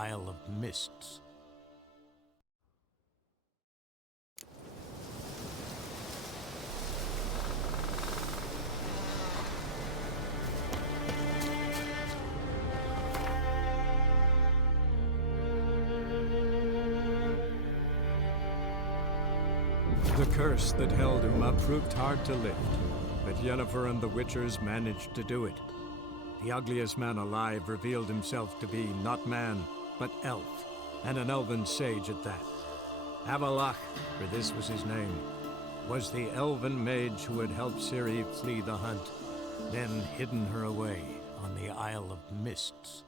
Isle of Mists. The curse that held Uma proved hard to lift, but Yennefer and the Witchers managed to do it. The ugliest man alive revealed himself to be not man, but elf, and an elven sage at that. Avalach, for this was his name, was the elven mage who had helped Ciri flee the hunt, then hidden her away on the Isle of Mists.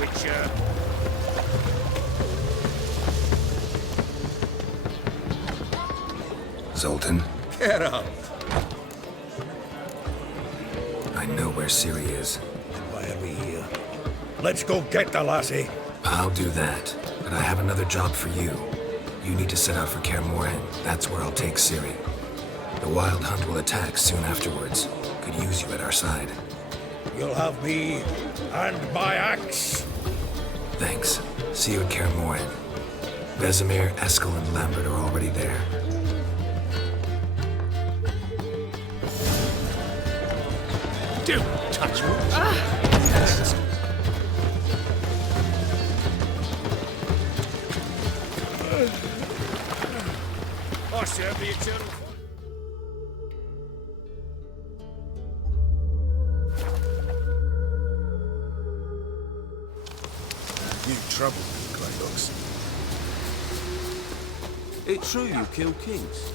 Witcher. Zoltan, Get up. I know where Ciri is. Why are we here? Let's go get the lassie. I'll do that, but I have another job for you. You need to set out for Kaer Morhen. That's where I'll take Ciri. The Wild Hunt will attack soon afterwards. Could use you at our side. You'll have me and my axe. Thanks. See you at Kaer Morhen. Vesemir, Eskel, and Lambert are already there. Don't touch me. I serve the eternal fire. You trouble me, Kratos. It's true you kill kings.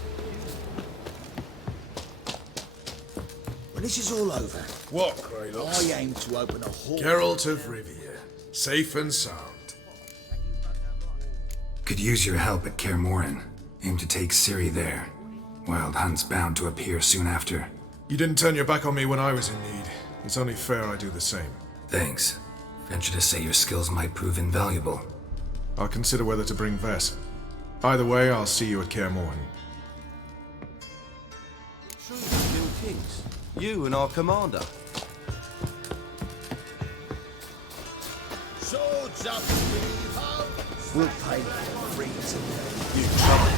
When this is all over, What, Kratos? I aim to open a hall. Geralt of Rivia, safe and sound. Could use your help at Kaer Morhen. Aim to take Ciri there. Wild Hunt's bound to appear soon after. You didn't turn your back on me when I was in need. It's only fair I do the same. Thanks. Venture to say your skills might prove invaluable. I'll consider whether to bring Ves. Either way, I'll see you at Kaer Morhen. It's true you kill kings. You and our commander. Swords up, sweetheart. We'll pay for freedom. You trouble.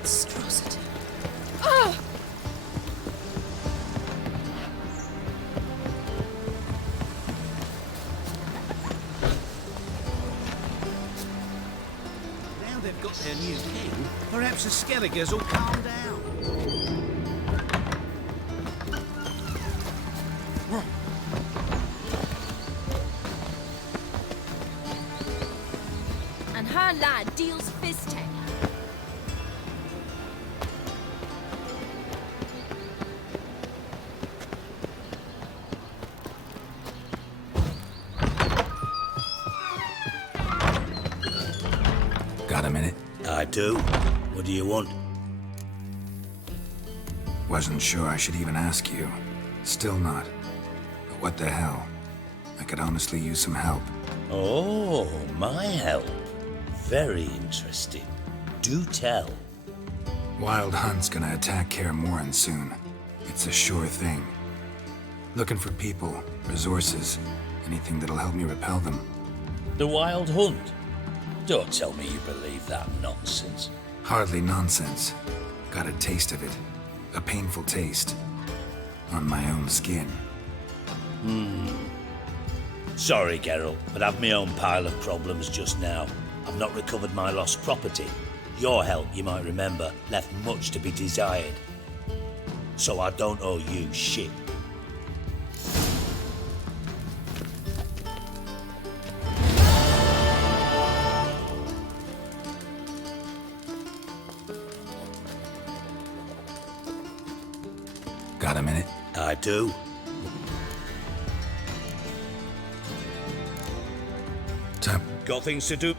Monstrosity. Now they've got their new king, perhaps the Skelligers will calm down. And her lad deals fistek. Got a minute? I do. What do you want? Wasn't sure I should even ask you. Still not. But what the hell? I could honestly use some help. Oh, my help. Very interesting. Do tell. Wild Hunt's gonna attack Kaer Morhen soon. It's a sure thing. Looking for people, resources, anything that'll help me repel them. The Wild Hunt. Don't tell me you believe that nonsense. Hardly nonsense. Got a taste of it. A painful taste. On my own skin. Sorry, Geralt, but I've my own pile of problems just now. I've not recovered my lost property. Your help, you might remember, left much to be desired. So I don't owe you shit. Got a minute? I do. Time. Got things to do.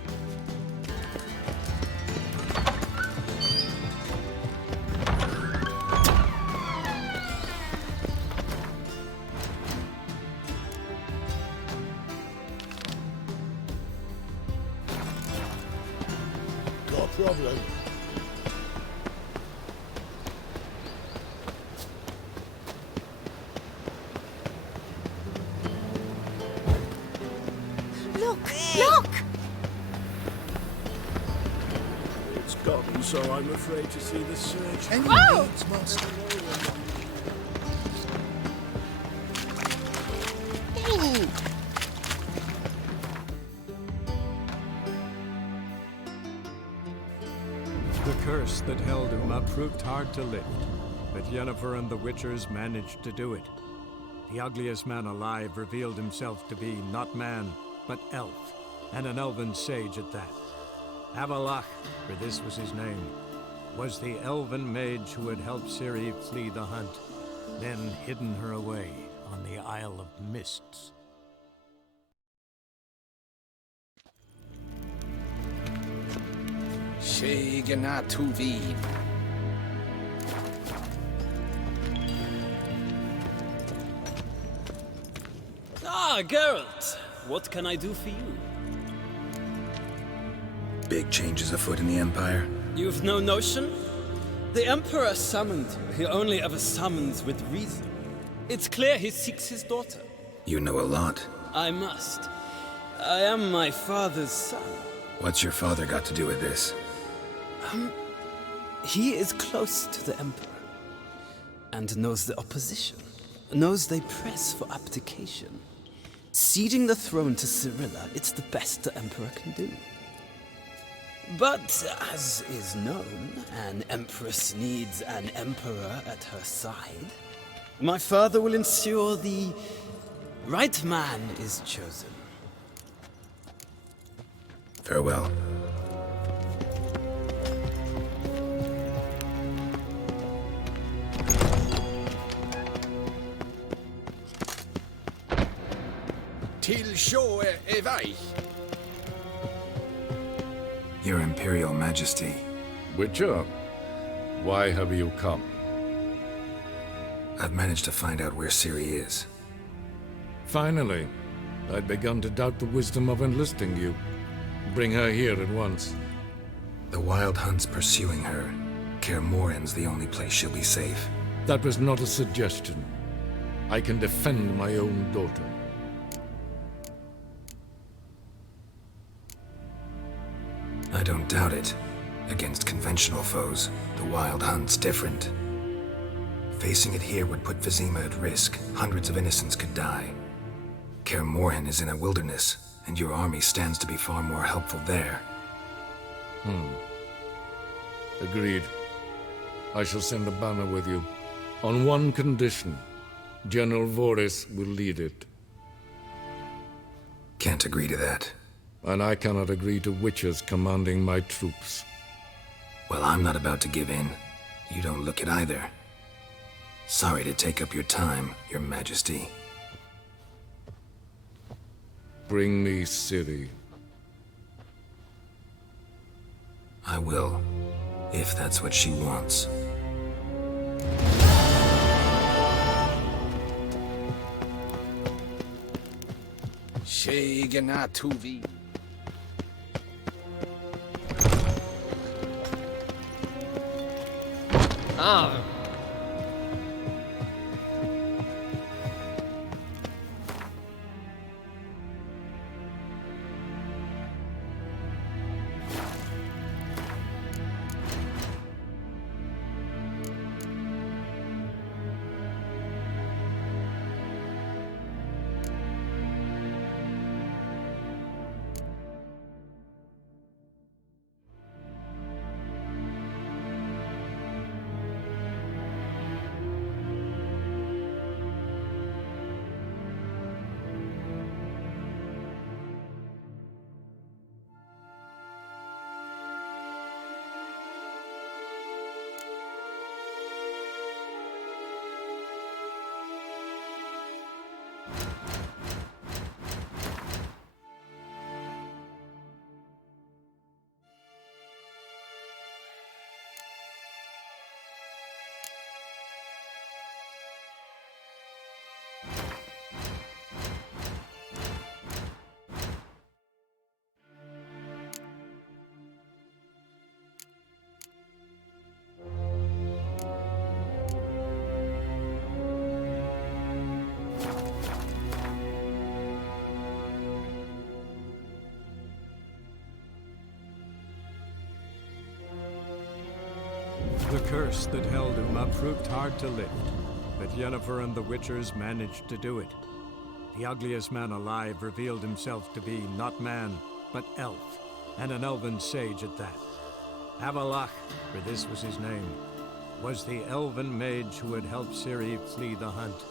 No problem. Look! Look! It's gone, so I'm afraid to see the surgeon. Whoa! The curse that held Uma proved hard to lift, but Yennefer and the Witchers managed to do it. The ugliest man alive revealed himself to be not man, but elf, and an elven sage at that. Avalach, for this was his name, was the elven mage who had helped Ciri flee the hunt, then hidden her away on the Isle of Mists. Ah, Geralt! What can I do for you? Big changes afoot in the Empire. You've no notion? The Emperor summoned you. He only ever summons with reason. It's clear he seeks his daughter. You know a lot. I must. I am my father's son. What's your father got to do with this? He is close to the Emperor. And knows the opposition. Knows they press for abdication. Ceding the throne to Cirilla, it's the best the Emperor can do. But, as is known, an Empress needs an Emperor at her side. My father will ensure the right man is chosen. Farewell. Till show Evai. Your Imperial Majesty. Witcher, why have you come? I've managed to find out where Ciri is. Finally. I'd begun to doubt the wisdom of enlisting you. Bring her here at once. The Wild Hunt's pursuing her. Kaer Morhen's the only place she'll be safe. That was not a suggestion. I can defend my own daughter. I don't doubt it. Against conventional foes, the Wild Hunt's different. Facing it here would put Vizima at risk. Hundreds of innocents could die. Kaer Morhen is in a wilderness, and your army stands to be far more helpful there. Agreed. I shall send a banner with you. On one condition. General Voris will lead it. Can't agree to that. And I cannot agree to witches commanding my troops. Well, I'm not about to give in. You don't look it either. Sorry to take up your time, Your Majesty. Bring me Ciri. I will, if that's what she wants. Shegenatuvi. Ah! The curse that held Uma proved hard to lift, but Yennefer and the Witchers managed to do it. The ugliest man alive revealed himself to be not man, but elf, and an elven sage at that. Avalach, for this was his name, was the elven mage who had helped Ciri flee the hunt,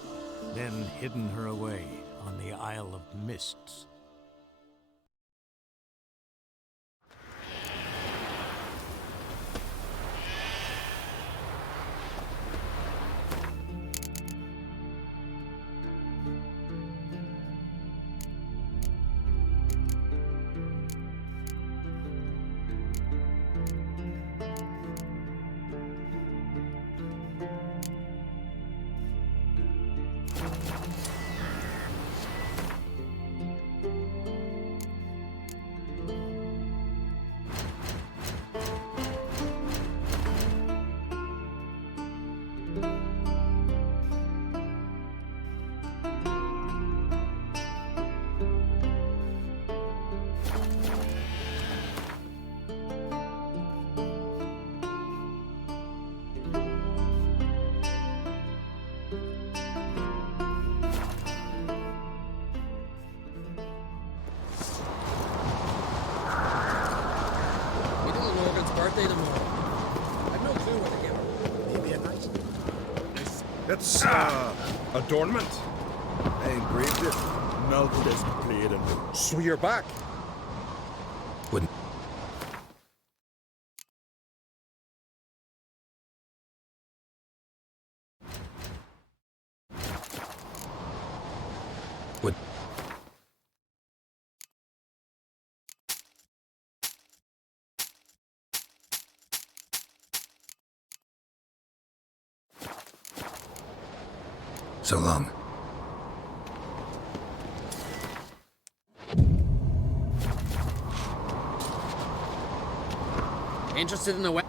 then hidden her away on the Isle of Mists. It's, adornment. I engraved it, melted his blade, and so you're back. Wouldn't. Would. So long. Interested in the way?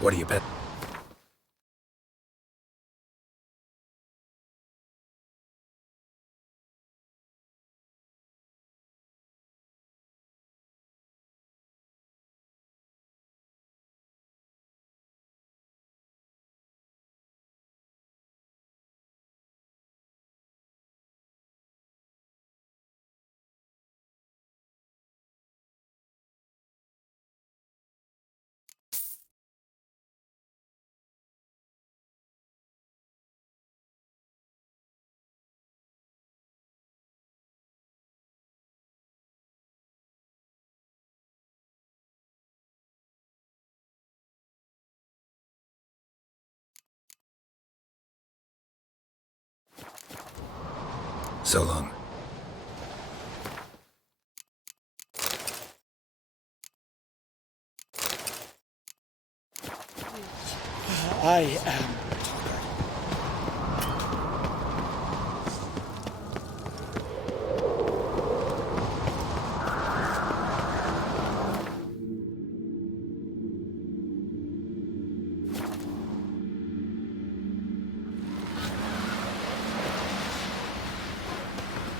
What do you bet? So long. I am.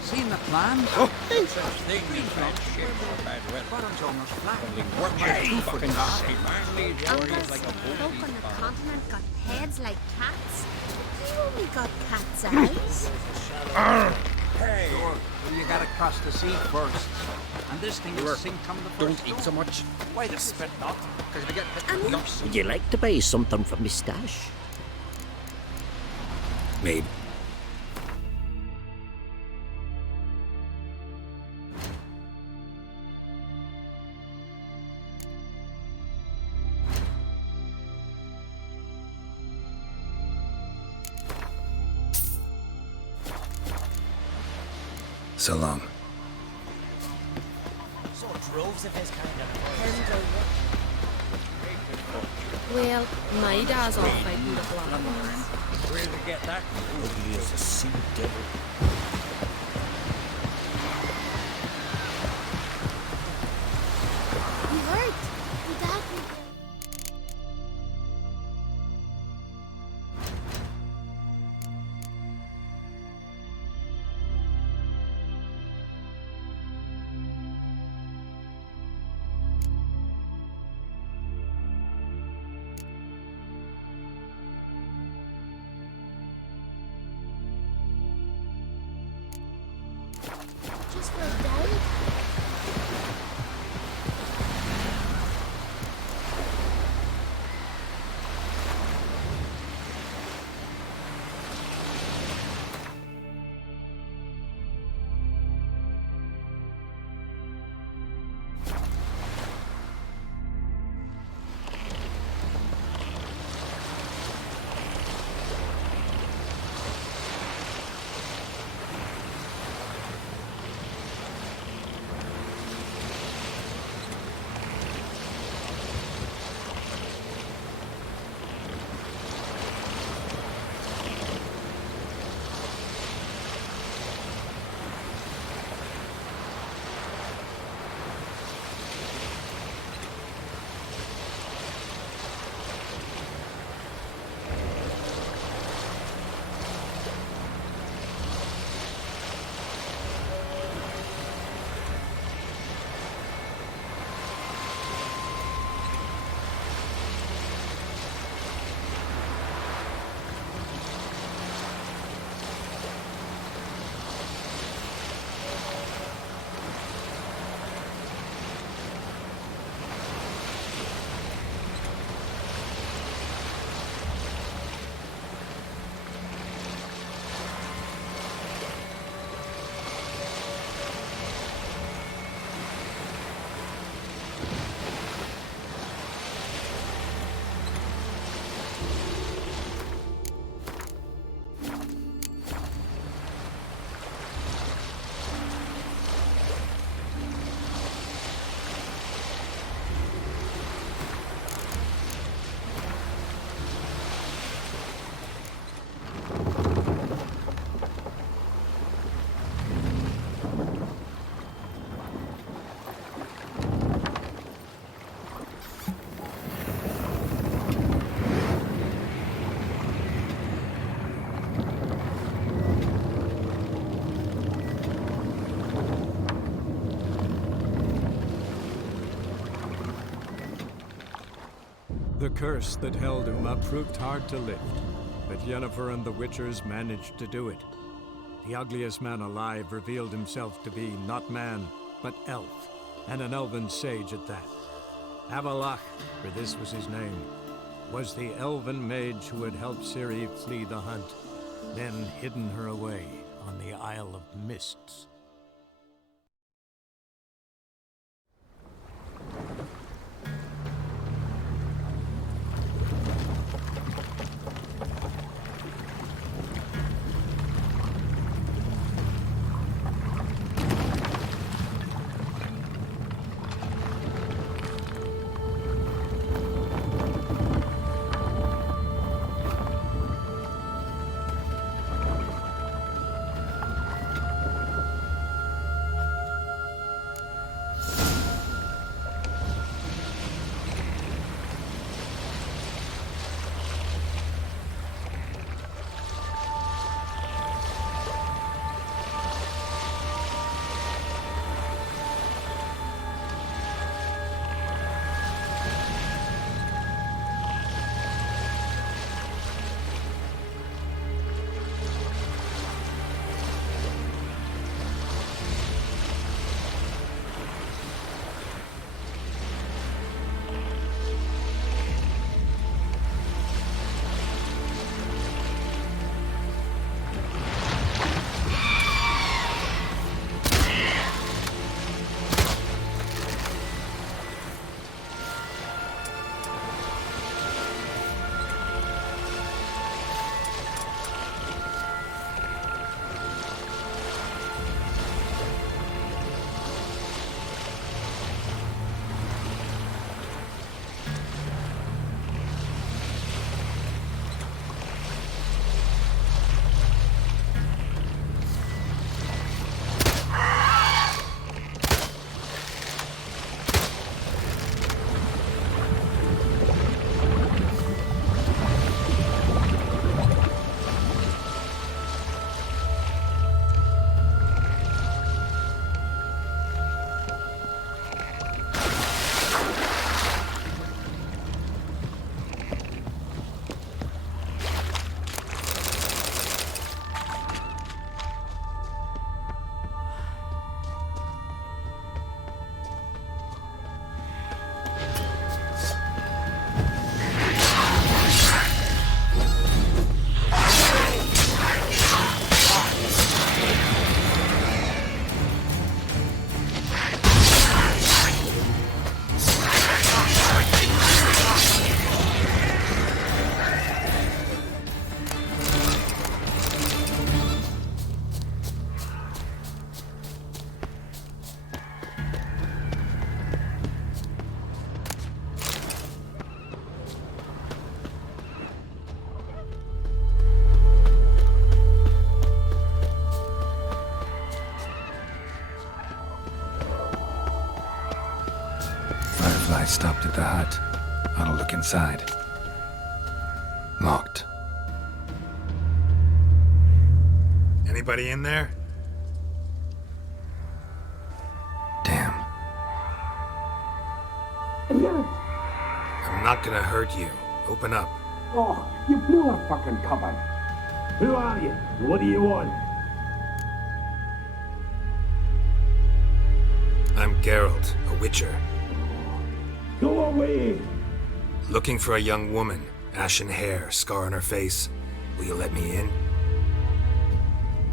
Seen the plan? Oh. Such thing as that ship or bad weather. Bottom's almost flat. Work my two fucking hard. Uncle's folk on the continent got heads like cats. You only got cat's eyes. Hey! Sure. Well, you gotta cross the sea first. And this thing will sink on the first. Don't eat so much. Why the spit not? Because we get lumps. Would you like to buy something from my stash? Maybe. So long. So droves of his kind of. Well, my dad's all fighting the black ones. Where did you get that? Ugly as a sea devil. You heard? Your dad will go. The curse that held Uma proved hard to lift, but Yennefer and the Witchers managed to do it. The ugliest man alive revealed himself to be not man, but elf, and an elven sage at that. Avalach, for this was his name, was the elven mage who had helped Ciri flee the hunt, then hidden her away on the Isle of Mists. I stopped at the hut. I'll look inside. Locked. Anybody in there? Damn. I'm not gonna hurt you. Open up. Oh, you blew our fucking cover. Who are you? What do you want? I'm Geralt, a witcher. Go away! Looking for a young woman. Ashen hair, scar on her face. Will you let me in?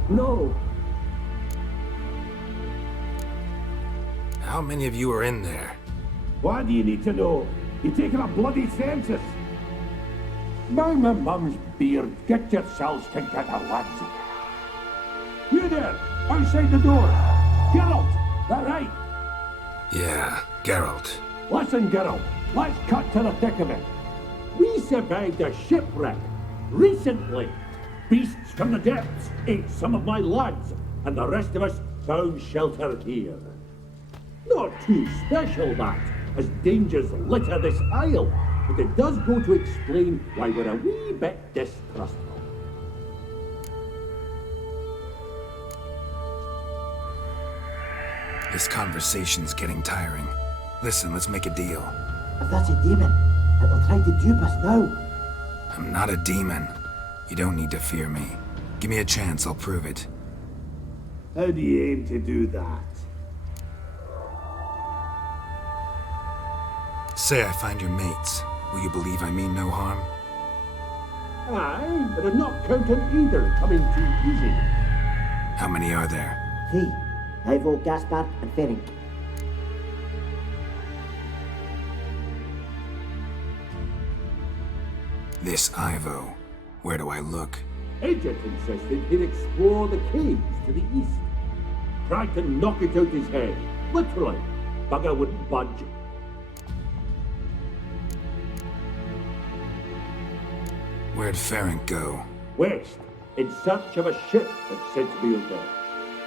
No. How many of you are in there? Why do you need to know? You're taking a bloody census. By my mum's beard, get yourselves together, lads. You there, outside the door. Geralt, that right? Yeah, Geralt. Listen, Geralt, let's cut to the thick of it. We survived a shipwreck recently. Beasts from the depths ate some of my lads, and the rest of us found shelter here. Not too special, that, as dangers litter this isle, but it does go to explain why we're a wee bit distrustful. This conversation's getting tiring. Listen, let's make a deal. If that's a demon, It'll try to dupe us now. I'm not a demon. You don't need to fear me. Give me a chance, I'll prove it. How do you aim to do that? Say I find your mates. Will you believe I mean no harm? Aye, but I'm not counting either coming too easy. How many are there? 3. Ivo, Gaspard, and Ferenc. This Ivo. Where do I look? Agent insisted he'd explore the caves to the east. Tried to knock it out his head. Literally. Bugger wouldn't budge. Where'd Ferenc go? West, in search of a ship that's said to be out there.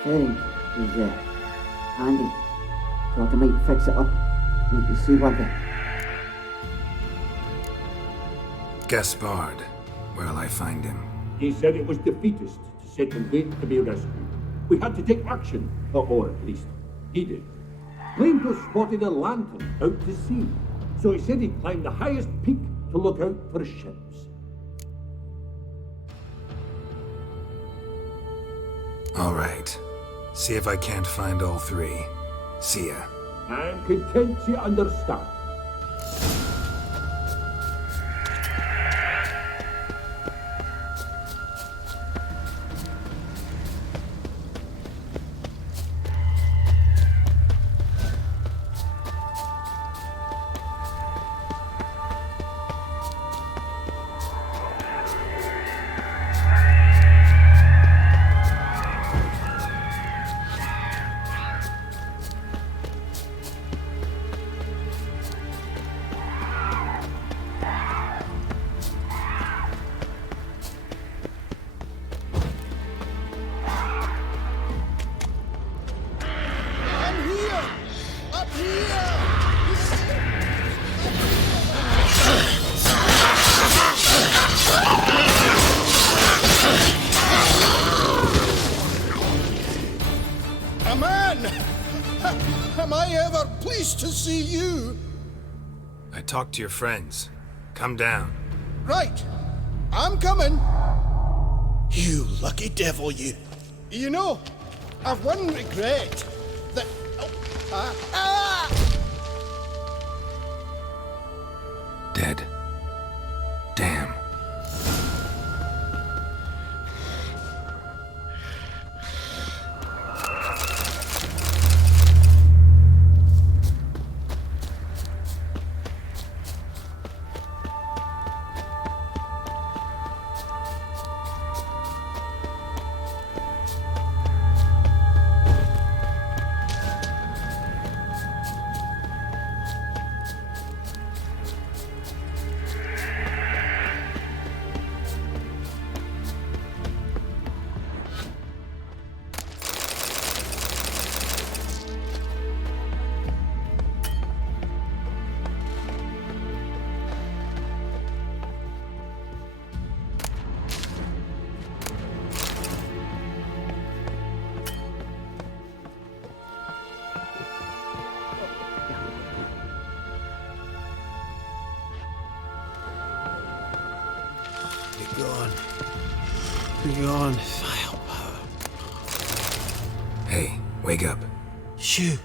Ferenc is, handy. Thought I might fix it up. Make you see what it. Gaspard. Where'll I find him? He said it was defeatist to sit and wait to be rescued. We had to take action, or at least he did. Claimed to have spotted a lantern out to sea, so he said he'd climb the highest peak to look out for ships. All right. See if I can't find all 3. See ya. I'm content you understand. Am I ever pleased to see you? I talked to your friends. Come down. Right. I'm coming. You lucky devil, you. You know, I've one regret. That... Dead. Damn. Begone, vile power. Hey, wake up. Shoo.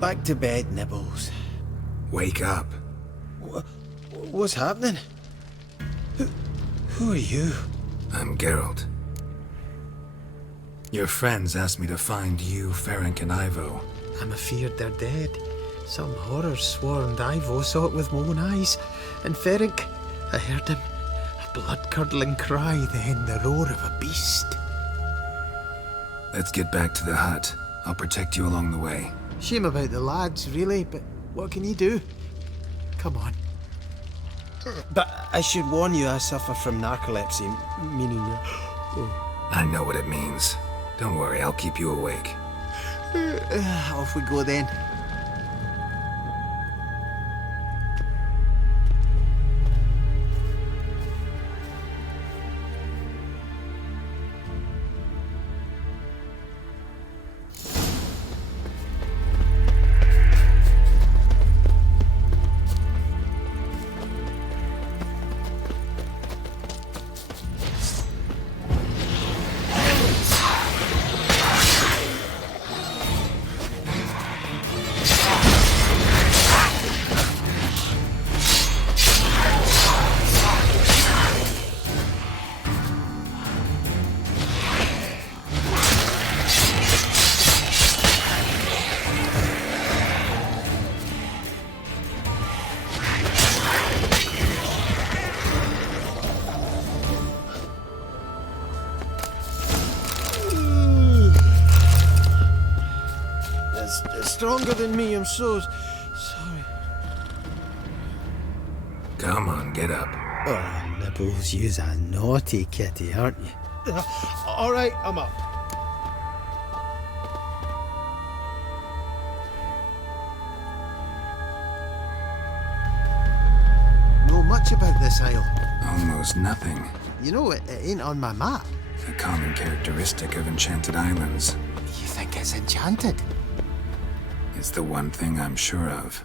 Back to bed, Nibbles. Wake up. What's happening? Who are you? I'm Geralt. Your friends asked me to find you, Ferenc, and Ivo. I'm afeard they're dead. Some horror swarmed Ivo, saw it with my own eyes. And Ferenc, I heard him. A blood-curdling cry, then the roar of a beast. Let's get back to the hut. I'll protect you along the way. Shame about the lads, really, but what can you do? Come on. But I should warn you, I suffer from narcolepsy, meaning... I know what it means. Don't worry, I'll keep you awake. Off we go then. stronger than me. I'm so sorry. Come on, get up. Oh, Nibbles, you's a naughty kitty, aren't you? All right, I'm up. Know much about this isle? Almost nothing. You know, it ain't on my map. A common characteristic of enchanted islands. You think it's enchanted? It's the one thing I'm sure of.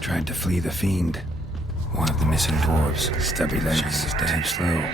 Tried to flee the fiend. One of the missing dwarves. Stubby legs, damn slow.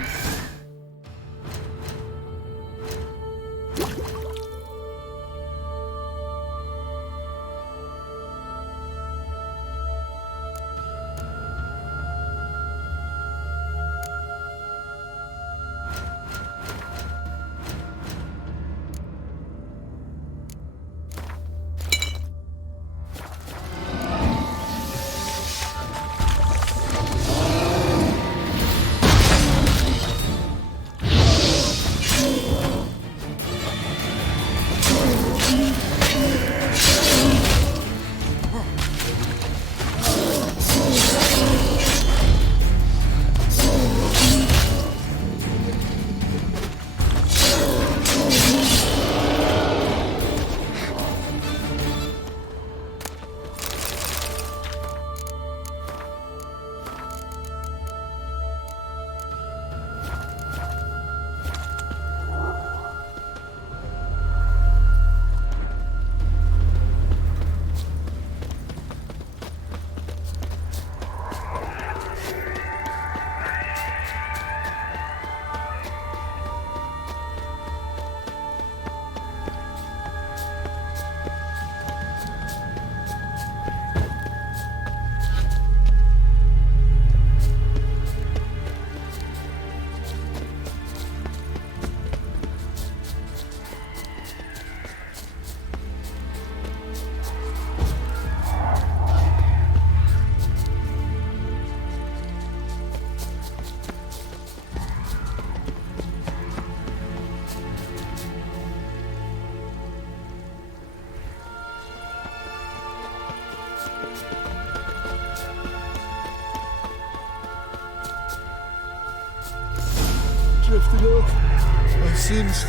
Drifting off. I seems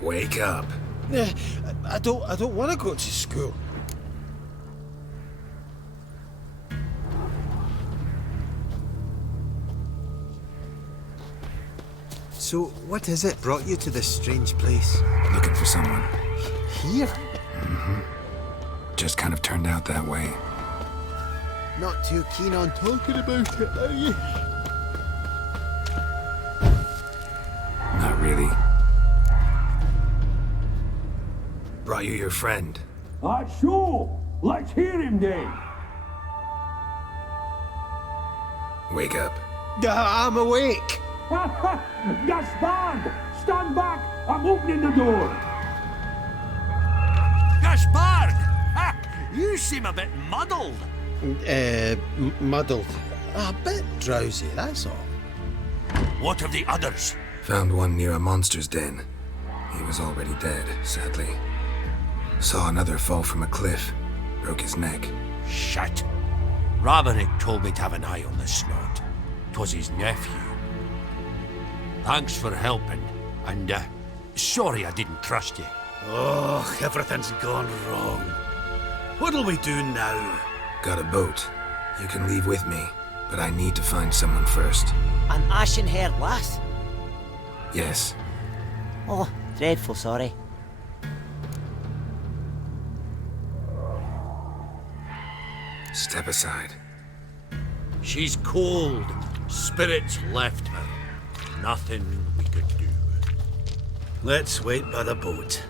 Wake up. I don't want to go to school. So, what is it brought you to this strange place? Looking for someone. Here? Mm-hmm. just kind of turned out that way. Not too keen on talking about it, are you? Not really. Brought you your friend. Sure. Let's hear him then. Wake up. I'm awake. Gaspard! Stand back! I'm opening the door! Gaspard! Ha! You seem a bit muddled. Muddled. A bit drowsy, that's all. What of the others? Found one near a monster's den. He was already dead, sadly. Saw another fall from a cliff. Broke his neck. Shit. Roderick told me to have an eye on the snot. 'Twas his nephew. Thanks for helping, and sorry I didn't trust you. Oh, everything's gone wrong. What'll we do now? Got a boat. You can leave with me, but I need to find someone first. An ashen-haired lass? Yes. Oh, dreadful sorry. Step aside. She's cold. Spirits left her. Nothing we could do. Let's wait by the boat.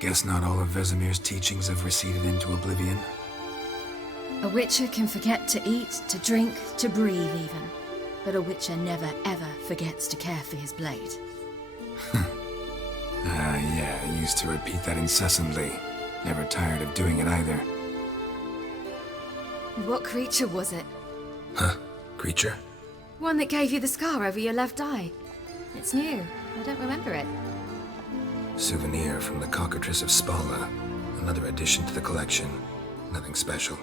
Guess not all of Vesemir's teachings have receded into oblivion. A witcher can forget to eat, to drink, to breathe even. But a witcher never ever forgets to care for his blade. Yeah, I used to repeat that incessantly. Never tired of doing it either. What creature was it? Huh? Creature? One that gave you the scar over your left eye. It's new. I don't remember it. Souvenir from the Cockatrice of Spala. Another addition to the collection. Nothing special.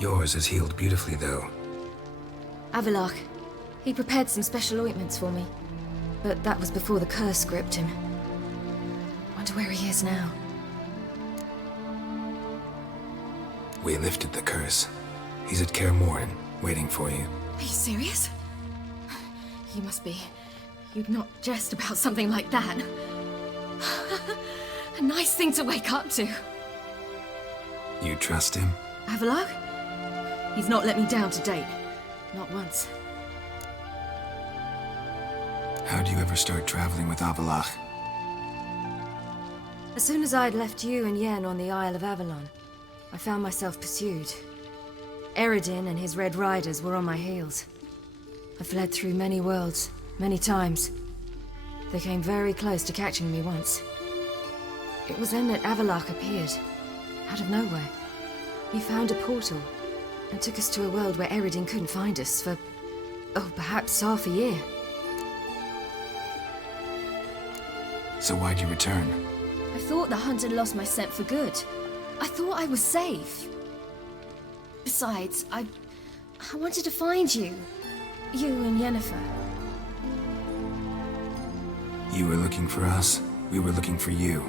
Yours is healed beautifully, though. Avalok. He prepared some special ointments for me. But that was before the curse gripped him. Wonder where he is now. We lifted the curse. He's at Kaer Morhen, waiting for you. Are you serious? You must be. You'd not jest about something like that. A nice thing to wake up to. You trust him? Avallac'h? He's not let me down to date. Not once. How'd you ever start traveling with Avallac'h? As soon as I'd left you and Yen on the Isle of Avalon, I found myself pursued. Eredin and his Red Riders were on my heels. I fled through many worlds, many times. They came very close to catching me once. It was then that Avallac'h appeared, out of nowhere. He found a portal, and took us to a world where Eredin couldn't find us for, perhaps half a year. So why'd you return? I thought the hunt had lost my scent for good. I thought I was safe. Besides, I wanted to find you. You and Yennefer. You were looking for us, we were looking for you.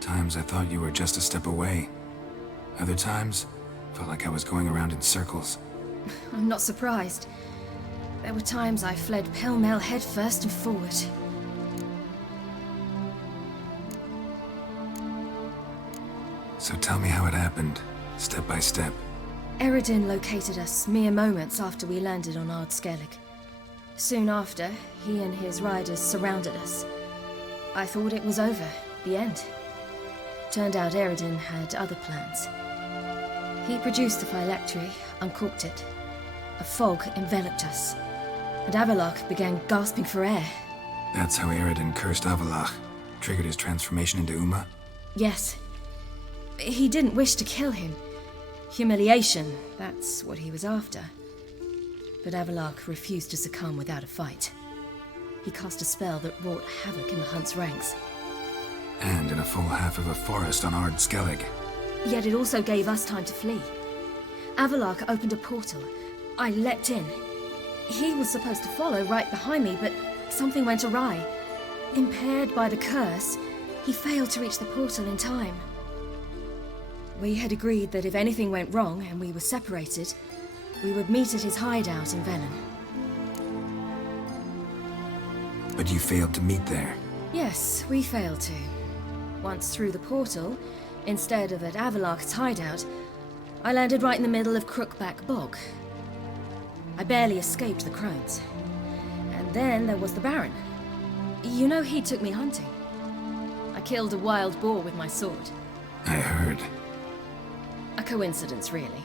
Times I thought you were just a step away. Other times, felt like I was going around in circles. I'm not surprised. There were times I fled pell-mell headfirst and forward. So tell me how it happened, step by step. Eredin located us mere moments after we landed on Ard Skellig. Soon after, he and his riders surrounded us. I thought it was over, the end. Turned out Eredin had other plans. He produced the phylactery, uncorked it. A fog enveloped us, and Avallac'h began gasping for air. That's how Eredin cursed Avallac'h, triggered his transformation into Uma? Yes. He didn't wish to kill him. Humiliation, that's what he was after. But Avallac'h refused to succumb without a fight. He cast a spell that wrought havoc in the hunt's ranks. And in a full half of a forest on Ard Skellig. Yet it also gave us time to flee. Avallac'h opened a portal. I leapt in. He was supposed to follow right behind me, but something went awry. Impaired by the curse, he failed to reach the portal in time. We had agreed that if anything went wrong and we were separated, we would meet at his hideout in Velen. But you failed to meet there. Yes, we failed to. Once through the portal, instead of at Avallac'h's hideout, I landed right in the middle of Crookback Bog. I barely escaped the crones. And then there was the Baron. You know, he took me hunting. I killed a wild boar with my sword. I heard. A coincidence, really.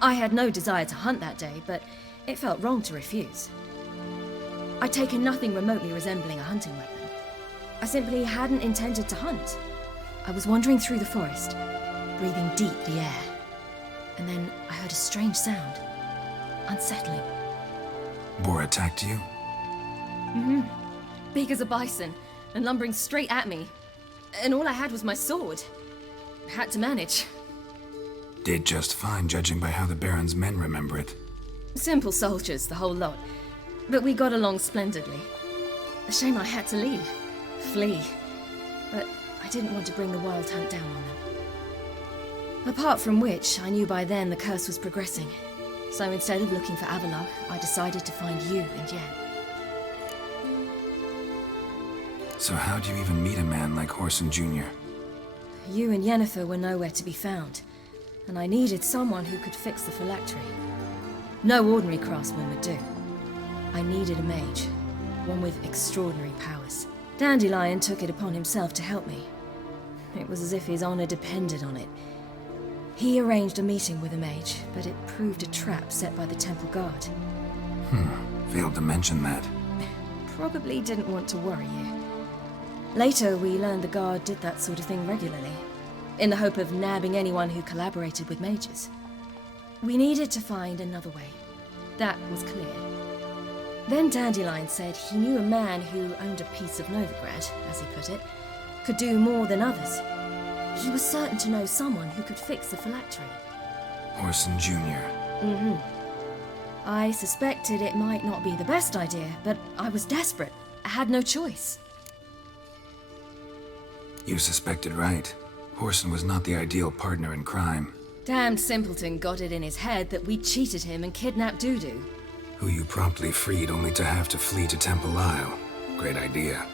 I had no desire to hunt that day, but it felt wrong to refuse. I'd taken nothing remotely resembling a hunting weapon. I simply hadn't intended to hunt. I was wandering through the forest, breathing deep the air. And then I heard a strange sound. Unsettling. Boar attacked you? Mm-hmm. Big as a bison, and lumbering straight at me. And all I had was my sword. Had to manage. Did just fine, judging by how the Baron's men remember it. Simple soldiers, the whole lot. But we got along splendidly. A shame I had to leave. Flee. But I didn't want to bring the wild hunt down on them. Apart from which, I knew by then the curse was progressing. So instead of looking for Avallac'h, I decided to find you and Yen. So how'd you even meet a man like Whoreson Jr.? You and Yennefer were nowhere to be found, and I needed someone who could fix the phylactery. No ordinary craftsman would do. I needed a mage, one with extraordinary powers. Dandelion took it upon himself to help me. It was as if his honor depended on it. He arranged a meeting with a mage, but it proved a trap set by the temple guard. Failed to mention that. Probably didn't want to worry you. Later, we learned the guard did that sort of thing regularly, in the hope of nabbing anyone who collaborated with mages. We needed to find another way. That was clear. Then Dandelion said he knew a man who owned a piece of Novigrad, as he put it, could do more than others. He was certain to know someone who could fix the phylactery. Whoreson Jr. Mm-hmm. I suspected it might not be the best idea, but I was desperate. I had no choice. You suspected right. Horson was not the ideal partner in crime. Damned simpleton got it in his head that we cheated him and kidnapped Dudu. Who you promptly freed only to have to flee to Temple Isle. Great idea.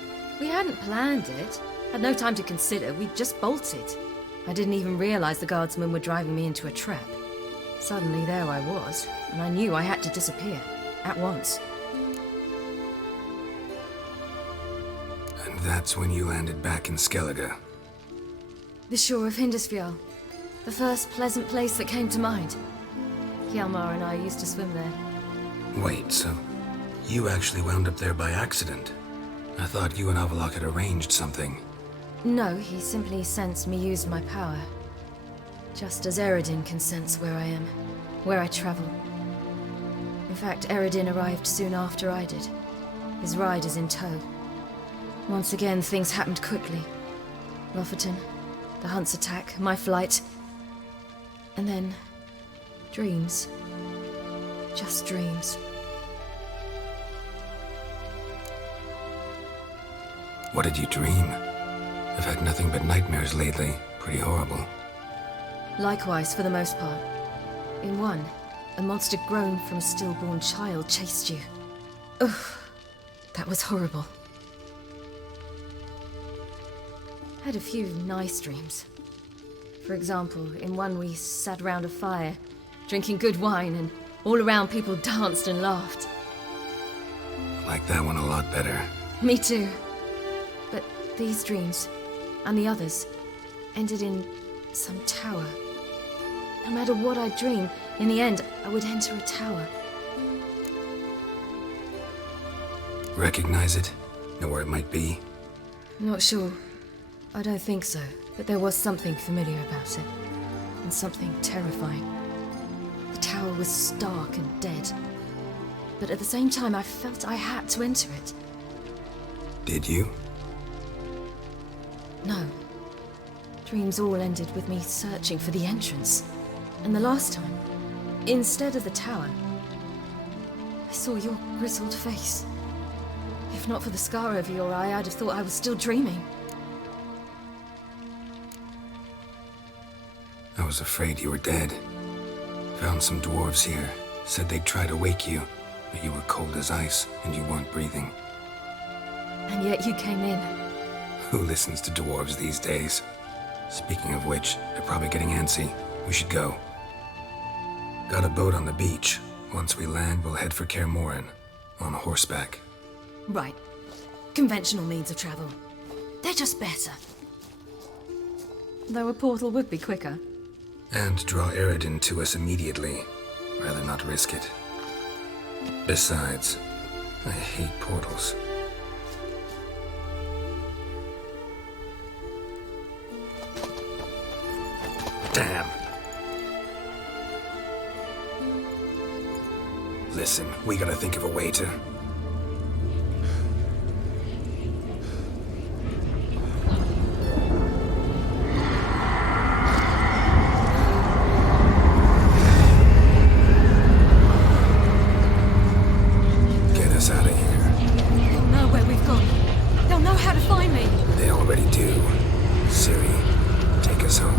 We hadn't planned it. Had no time to consider, we just bolted. I didn't even realize the guardsmen were driving me into a trap. Suddenly there I was, and I knew I had to disappear. At once. And that's when you landed back in Skellige. The shore of Hindisfjall. The first pleasant place that came to mind. Hjalmar and I used to swim there. Wait, so you actually wound up there by accident? I thought you and Avalok had arranged something. No, he simply sensed me use my power. Just as Eredin can sense where I am, where I travel. In fact, Eredin arrived soon after I did. His ride is in tow. Once again, things happened quickly. Lofoten, the Hunt's attack, my flight. And then, dreams. Just dreams. What did you dream? I've had nothing but nightmares lately. Pretty horrible. Likewise, for the most part. In one, a monster grown from a stillborn child chased you. Ugh, that was horrible. I had a few nice dreams. For example, in one we sat around a fire, drinking good wine, and all around people danced and laughed. Like that one a lot better. Me too. But these dreams, and the others, ended in some tower. No matter what I dream, in the end, I would enter a tower. Recognize it? Know where it might be? Not sure. I don't think so, but there was something familiar about it. And something terrifying. The tower was stark and dead. But at the same time, I felt I had to enter it. Did you? No. Dreams all ended with me searching for the entrance. And the last time, instead of the tower, I saw your grizzled face. If not for the scar over your eye, I'd have thought I was still dreaming. I was afraid you were dead. Found some dwarves here. Said they'd try to wake you, but you were cold as ice and you weren't breathing. And yet you came in. Who listens to dwarves these days? Speaking of which, they're probably getting antsy. We should go. Got a boat on the beach. Once we land, we'll head for Kaer Morhen. On horseback. Right. Conventional means of travel. They're just better. Though a portal would be quicker. And draw Eredin to us immediately. Rather not risk it. Besides, I hate portals. Damn. Listen, we gotta think of a way to... Get us out of here. They'll know where we've gone. They'll know how to find me. They already do. Ciri, take us home.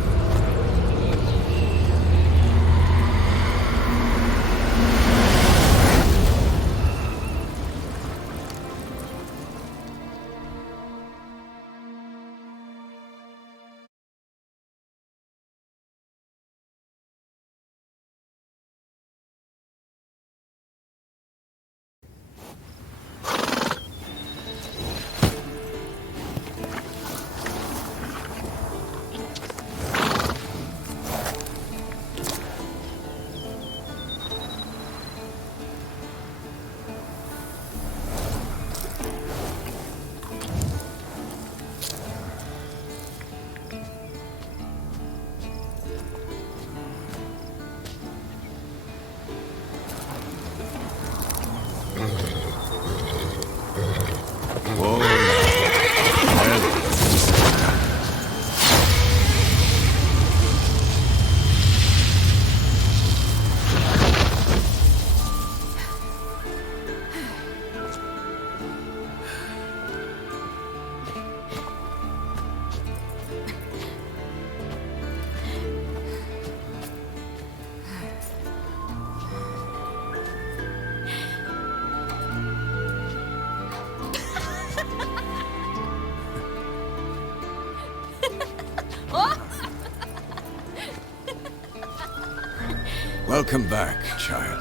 Welcome back, child.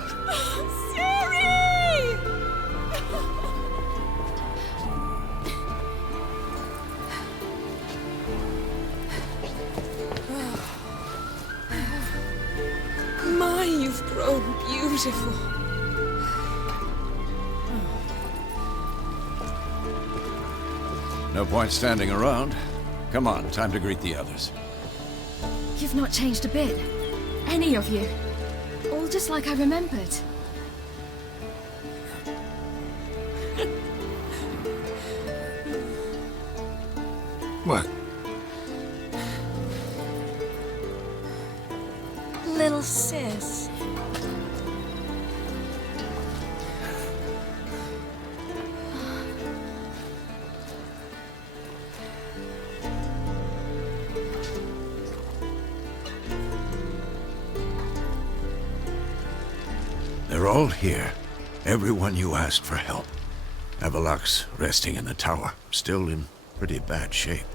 My, you've grown beautiful. No point standing around. Come on, time to greet the others. You've not changed a bit. Any of you. All just like I remembered. What? Little sis. They're all here. Everyone you asked for help. Avalok's resting in the tower, still in pretty bad shape.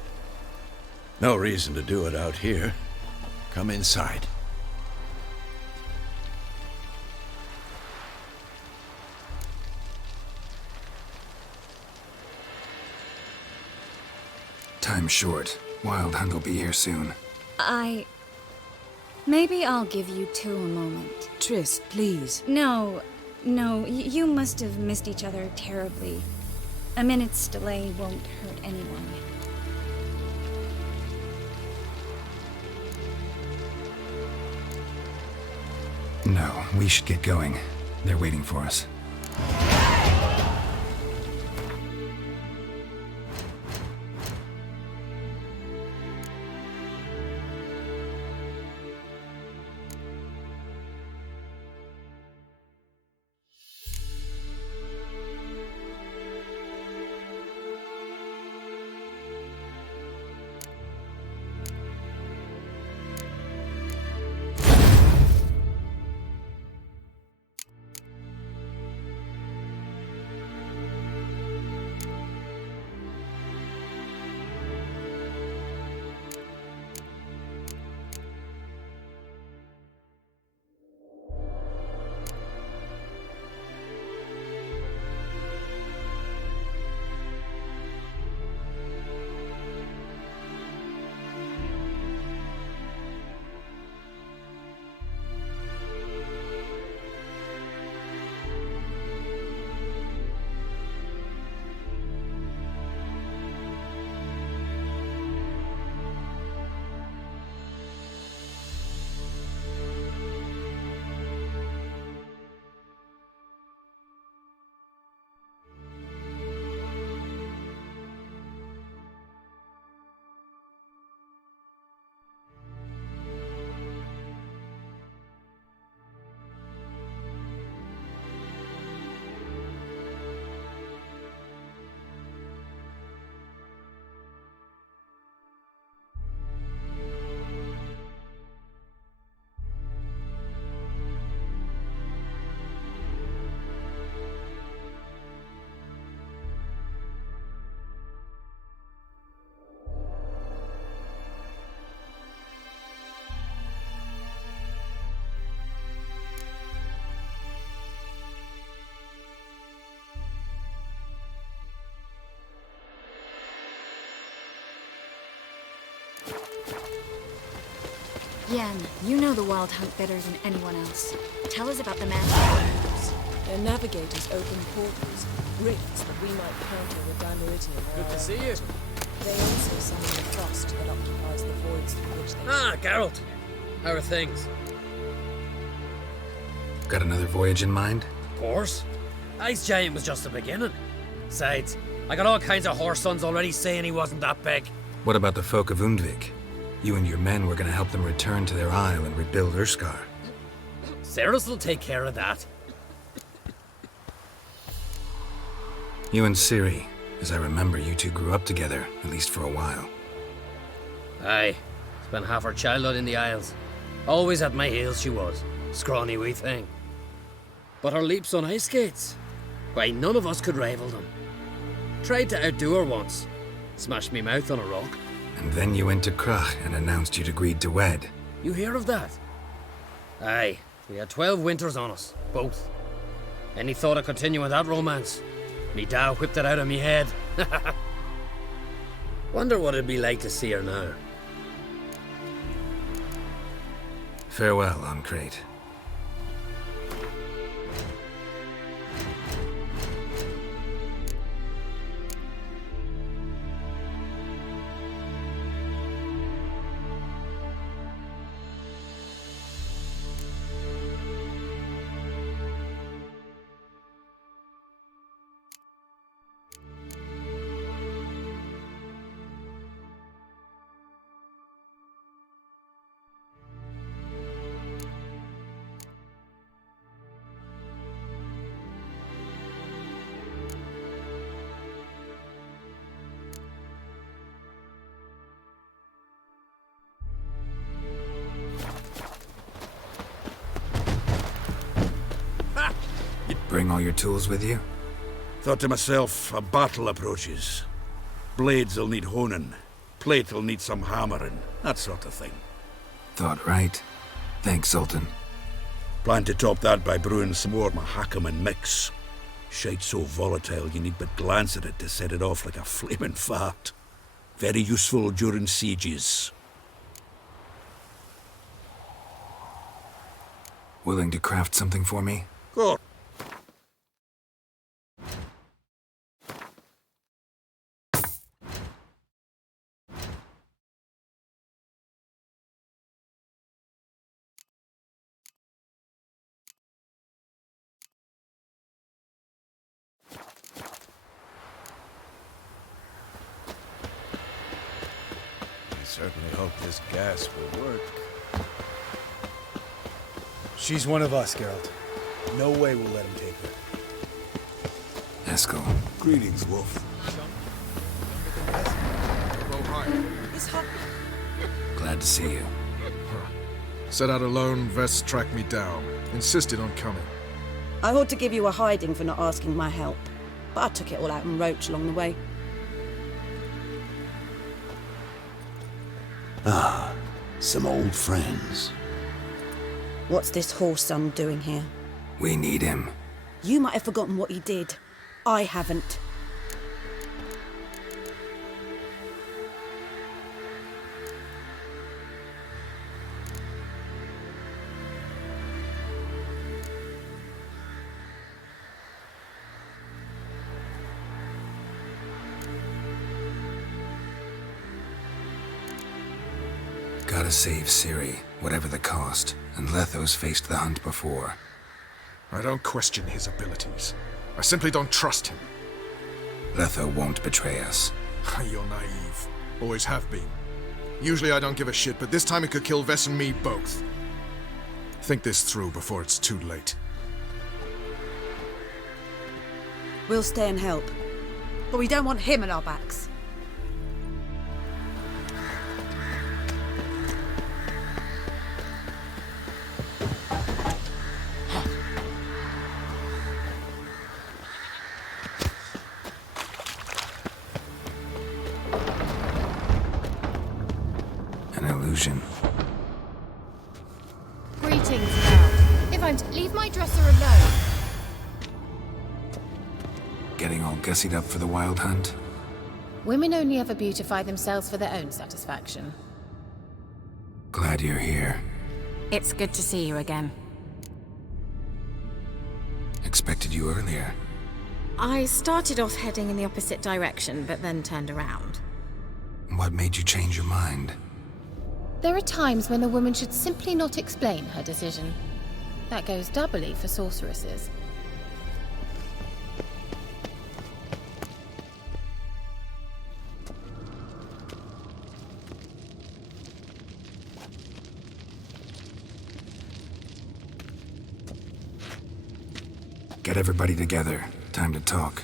No reason to do it out here. Come inside. Time's short. Wild Hunt will be here soon. Maybe I'll give you two a moment. Triss, please. No, you must have missed each other terribly. A minute's delay won't hurt anyone. No, we should get going. They're waiting for us. Yen, you know the Wild Hunt better than anyone else. Tell us about the man. Their navigators open portals, rifts that we might counter with Dimeridian. Good to see you. They also summon the frost that occupies the voids through which they... Ah, Geralt. How are things? Got another voyage in mind? Of course. Ice Giant was just the beginning. Besides, I got all kinds of horse sons already saying he wasn't that big. What about the folk of Undvik? You and your men were going to help them return to their isle and rebuild Urskar. Cerys will take care of that. You and Ciri, as I remember, you two grew up together, at least for a while. Aye. Spent half her childhood in the Isles. Always at my heels she was. Scrawny wee thing. But her leaps on ice skates? Why, none of us could rival them. Tried to outdo her once. Smashed me mouth on a rock. And then you went to Krach and announced you'd agreed to wed. You hear of that? Aye. We had 12 winters on us, both. Any thought of continuing that romance? Me da whipped it out of me head. Wonder what it'd be like to see her now. Farewell, Uncrate. Bring all your tools with you? Thought to myself, a battle approaches. Blades'll need honing. Plate'll need some hammering. That sort of thing. Thought right. Thanks, Sultan. Plan to top that by brewing some more Mahakaman mix. Shite so volatile you need but glance at it to set it off like a flaming fart. Very useful during sieges. Willing to craft something for me? Go. Certainly hope this gas will work. She's one of us, Geralt. No way we'll let him take her. Eskel. Greetings, Wolf. Glad to see you. Set out alone, Vest tracked me down. Insisted on coming. I ought to give you a hiding for not asking my help, but I took it all out in Roach along the way. Ah, some old friends. What's this horse son doing here? We need him. You might have forgotten what he did. I haven't. Gotta save Ciri, whatever the cost, and Letho's faced the hunt before. I don't question his abilities. I simply don't trust him. Letho won't betray us. You're naive. Always have been. Usually I don't give a shit, but this time it could kill Vess and me both. Think this through before it's too late. We'll stay and help. But we don't want him at our backs. An illusion. Greetings, Lord. If I'm to leave my dresser alone. Getting all gussied up for the wild hunt? Women only ever beautify themselves for their own satisfaction. Glad you're here. It's good to see you again. Expected you earlier. I started off heading in the opposite direction, but then turned around. What made you change your mind? There are times when a woman should simply not explain her decision. That goes doubly for sorceresses. Get everybody together. Time to talk.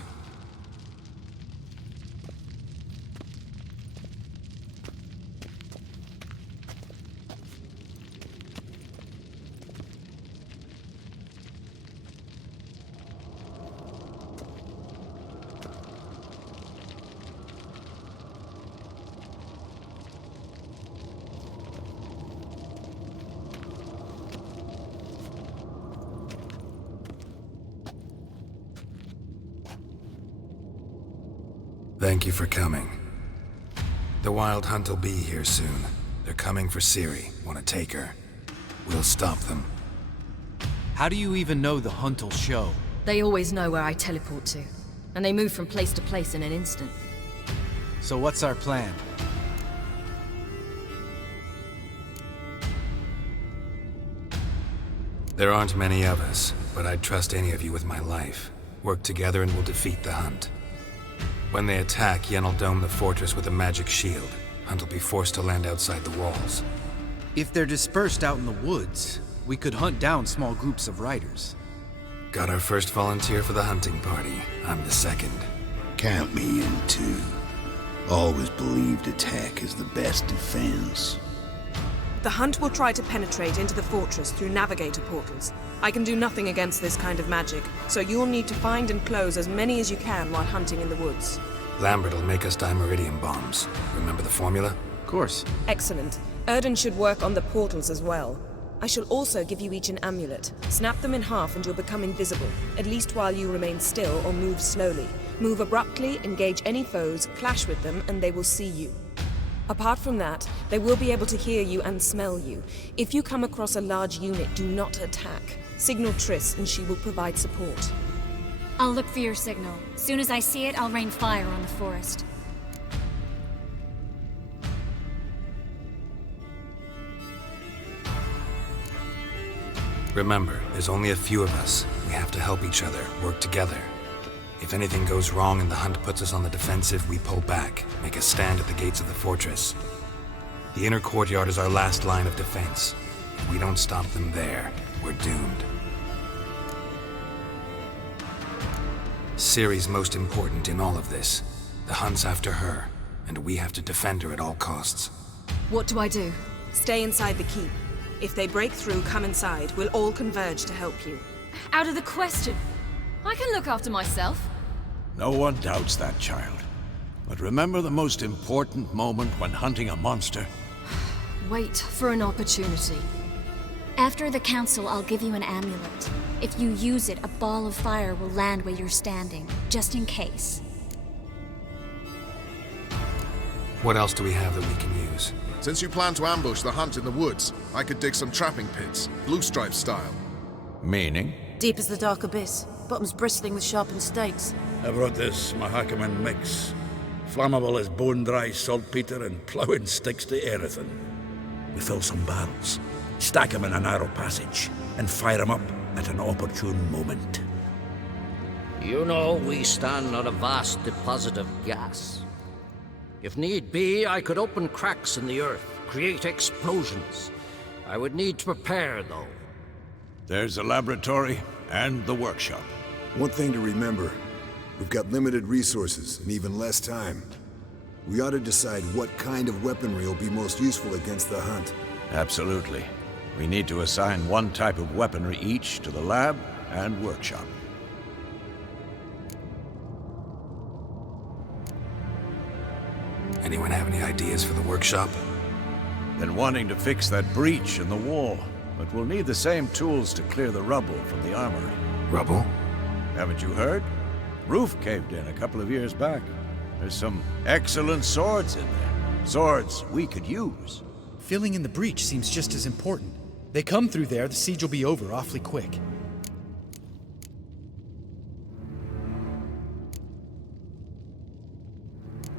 Thank you for coming. The Wild Hunt will be here soon. They're coming for Ciri. Want to take her? We'll stop them. How do you even know the Hunt will show? They always know where I teleport to, and they move from place to place in an instant. So what's our plan? There aren't many of us, but I'd trust any of you with my life. Work together and we'll defeat the Hunt. When they attack, Yen will dome the fortress with a magic shield. Hunt will be forced to land outside the walls. If they're dispersed out in the woods, we could hunt down small groups of riders. Got our first volunteer for the hunting party. I'm the second. Count me in too. Always believed attack is the best defense. The Hunt will try to penetrate into the fortress through navigator portals. I can do nothing against this kind of magic, so you'll need to find and close as many as you can while hunting in the woods. Lambert will make us dimeridium bombs. Remember the formula? Of course. Excellent. Erden should work on the portals as well. I shall also give you each an amulet. Snap them in half and you'll become invisible, at least while you remain still or move slowly. Move abruptly, engage any foes, clash with them, and they will see you. Apart from that, they will be able to hear you and smell you. If you come across a large unit, do not attack. Signal Triss and she will provide support. I'll look for your signal. Soon as I see it, I'll rain fire on the forest. Remember, there's only a few of us. We have to help each other, work together. If anything goes wrong and the Hunt puts us on the defensive, we pull back, make a stand at the gates of the fortress. The inner courtyard is our last line of defense. If we don't stop them there, we're doomed. Ciri's most important in all of this. The Hunt's after her, and we have to defend her at all costs. What do I do? Stay inside the keep. If they break through, come inside. We'll all converge to help you. Out of the question. I can look after myself. No one doubts that, child. But remember the most important moment when hunting a monster? Wait for an opportunity. After the council, I'll give you an amulet. If you use it, a ball of fire will land where you're standing, just in case. What else do we have that we can use? Since you plan to ambush the Hunt in the woods, I could dig some trapping pits, blue stripe style. Meaning? Deep as the dark abyss, bottoms bristling with sharpened stakes. I brought this Mahakaman mix. Flammable as bone-dry saltpeter and ploughing sticks to anything. We fill some barrels, stack them in a narrow passage, and fire them up at an opportune moment. You know, we stand on a vast deposit of gas. If need be, I could open cracks in the earth, create explosions. I would need to prepare, though. There's the laboratory and the workshop. One thing to remember, we've got limited resources and even less time. We ought to decide what kind of weaponry will be most useful against the Hunt. Absolutely. We need to assign one type of weaponry each to the lab and workshop. Anyone have any ideas for the workshop? Been wanting to fix that breach in the wall, but we'll need the same tools to clear the rubble from the armory. Rubble? Haven't you heard? Roof caved in a couple of years back. There's some excellent swords in there. Swords we could use. Filling in the breach seems just as important. They come through there, the siege will be over awfully quick.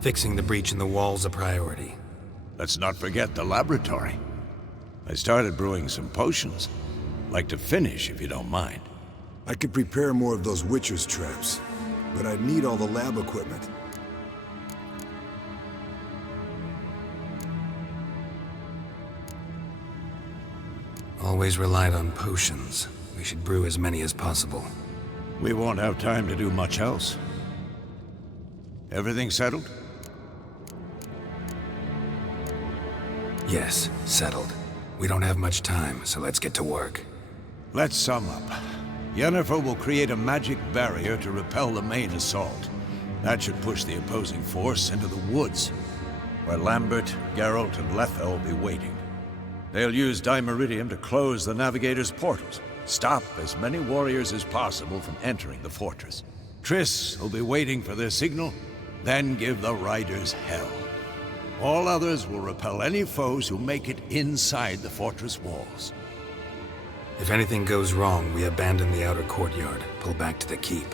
Fixing the breach in the wall's a priority. Let's not forget the laboratory. I started brewing some potions. Like to finish, if you don't mind. I could prepare more of those Witcher's traps, but I'd need all the lab equipment. Always relied on potions. We should brew as many as possible. We won't have time to do much else. Everything settled? Yes, settled. We don't have much time, so let's get to work. Let's sum up. Yennefer will create a magic barrier to repel the main assault. That should push the opposing force into the woods, where Lambert, Geralt, and Letha will be waiting. They'll use dimeridium to close the navigator's portals, stop as many warriors as possible from entering the fortress. Triss will be waiting for their signal, Then give the riders hell. All others will repel any foes who make it inside the fortress walls. If anything goes wrong, we abandon the outer courtyard, pull back to the keep.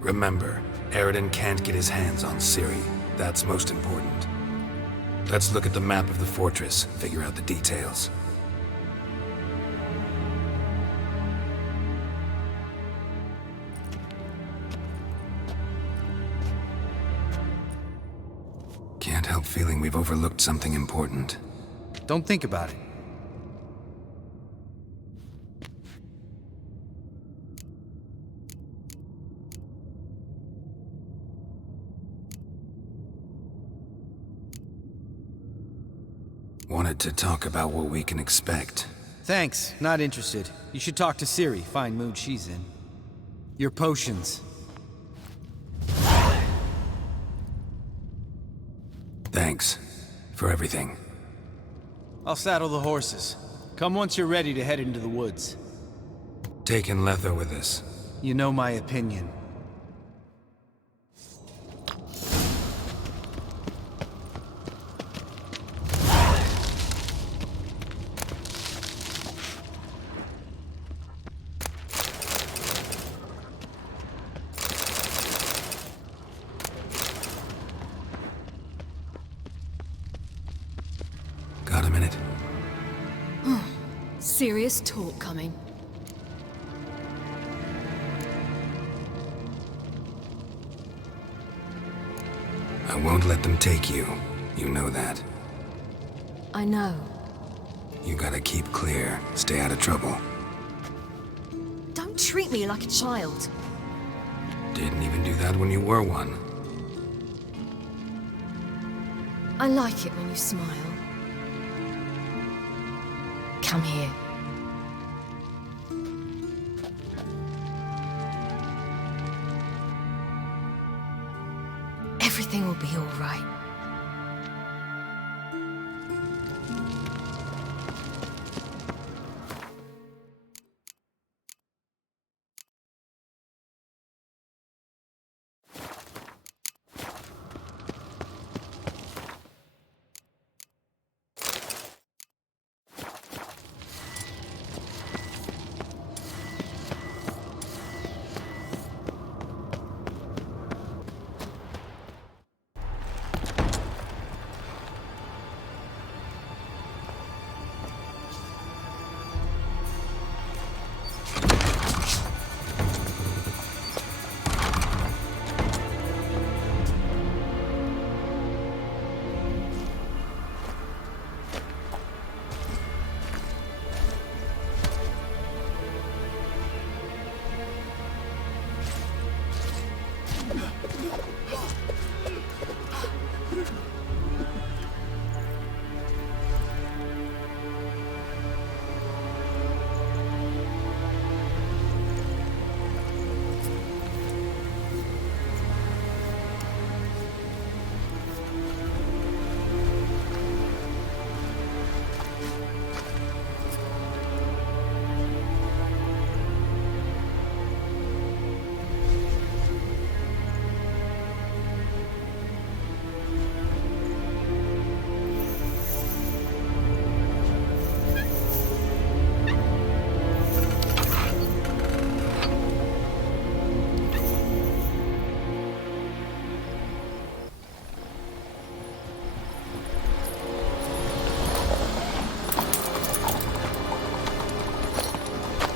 Remember, Eredin can't get his hands on Ciri. That's most important. Let's look at the map of the fortress, figure out the details. Can't help feeling we've overlooked something important. Don't think about it. Wanted to talk about what we can expect. Thanks, not interested. You should talk to Ciri, fine mood she's in. Your potions. Thanks for everything. I'll saddle the horses. Come once you're ready to head into the woods. Taking Letho with us. You know my opinion. Got a minute? Serious talk coming. I won't let them take you. You know that. I know. You gotta keep clear. Stay out of trouble. Don't treat me like a child. Didn't even do that when you were one. I like it when you smile. Come here. Everything will be all right.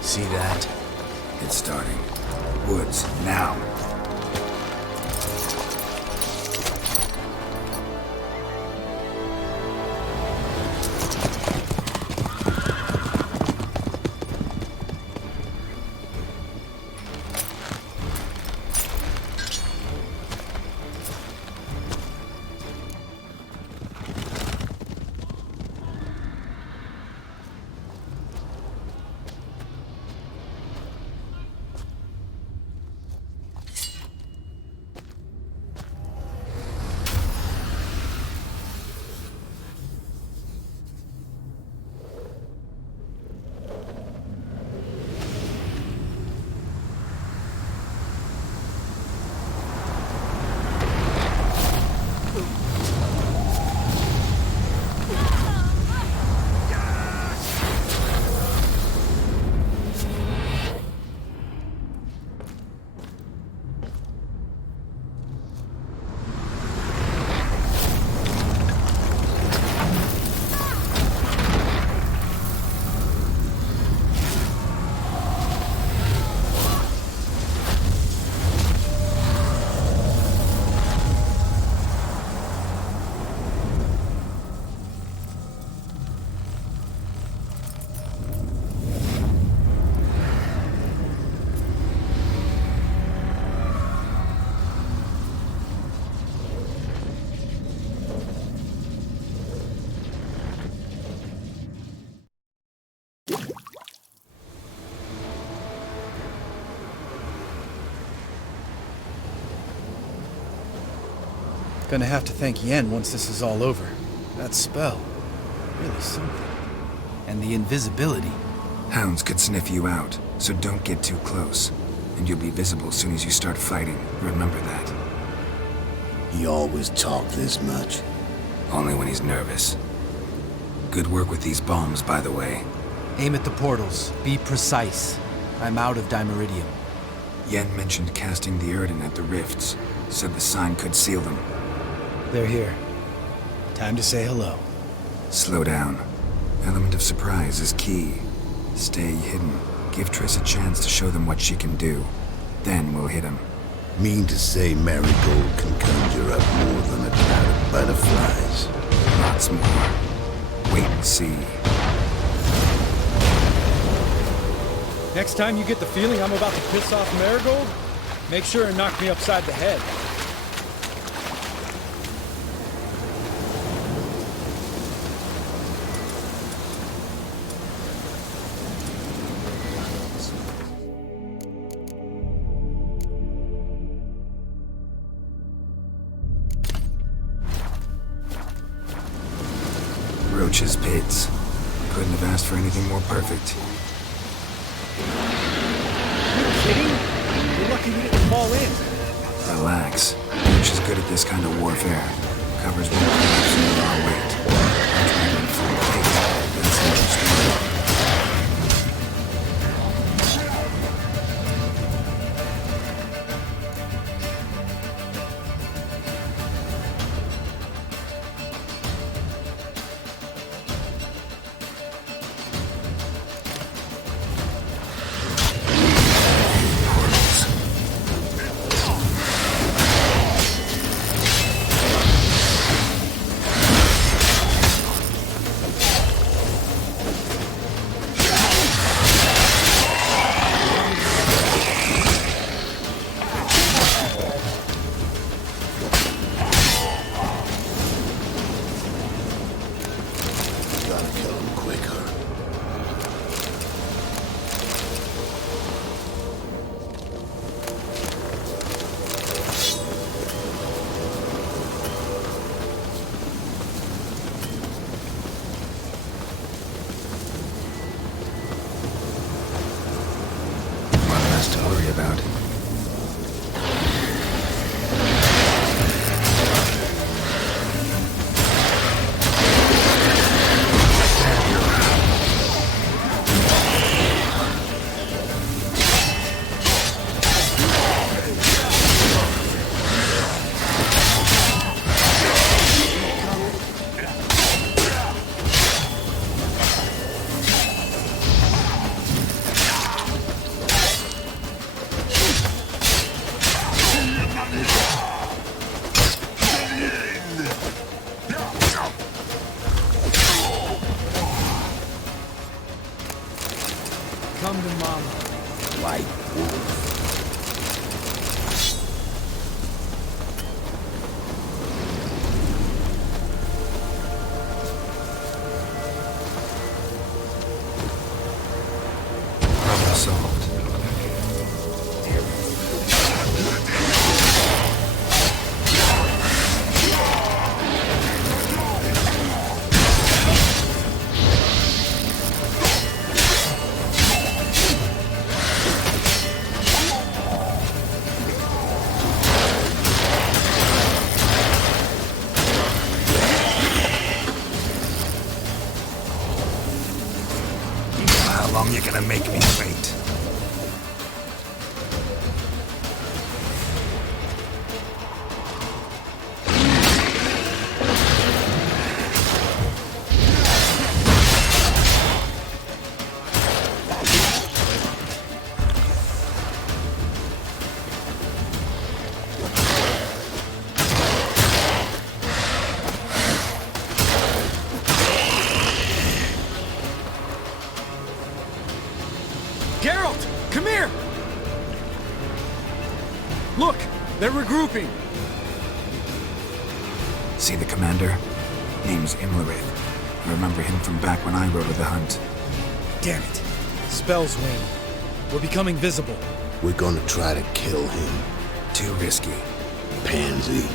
See that? It's starting. Woods, now. Gonna have to thank Yen once this is all over. That spell. Really something. And the invisibility. Hounds could sniff you out, so don't get too close. And you'll be visible as soon as you start fighting. Remember that. He always talked this much. Only when he's nervous. Good work with these bombs, by the way. Aim at the portals. Be precise. I'm out of Dimeridium. Yen mentioned casting the Erden at the rifts. Said the sign could seal them. They're here. Time to say hello. Slow down. Element of surprise is key. Stay hidden. Give Triss a chance to show them what she can do. Then we'll hit him. Mean to say Marigold can conjure up more than a cloud of butterflies? Lots more. Wait and see. Next time you get the feeling I'm about to piss off Marigold, make sure and knock me upside the head. Roach's pits. Couldn't have asked for anything more perfect. Kidding? You're lucky we didn't fall in. Relax. Roach is good at this kind of warfare. Covers one collapse in the raw weight. Trying full pig. That's interesting. To worry about. Come to Mama. White wolf. Problem solved. How long you gonna make me wait? Geralt! Come here! Look! They're regrouping! See the commander? Name's Imlerith. I remember him from back when I rode with the hunt. Damn it. Spell's waning. We're becoming visible. We're gonna try to kill him. Too risky. Pansy.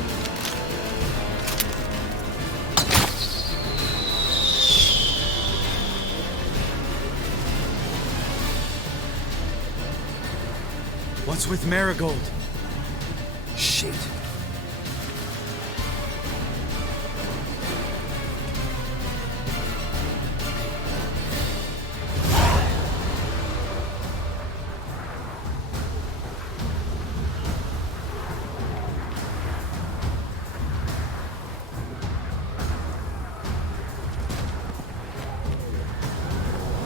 What's with Marigold? Shit.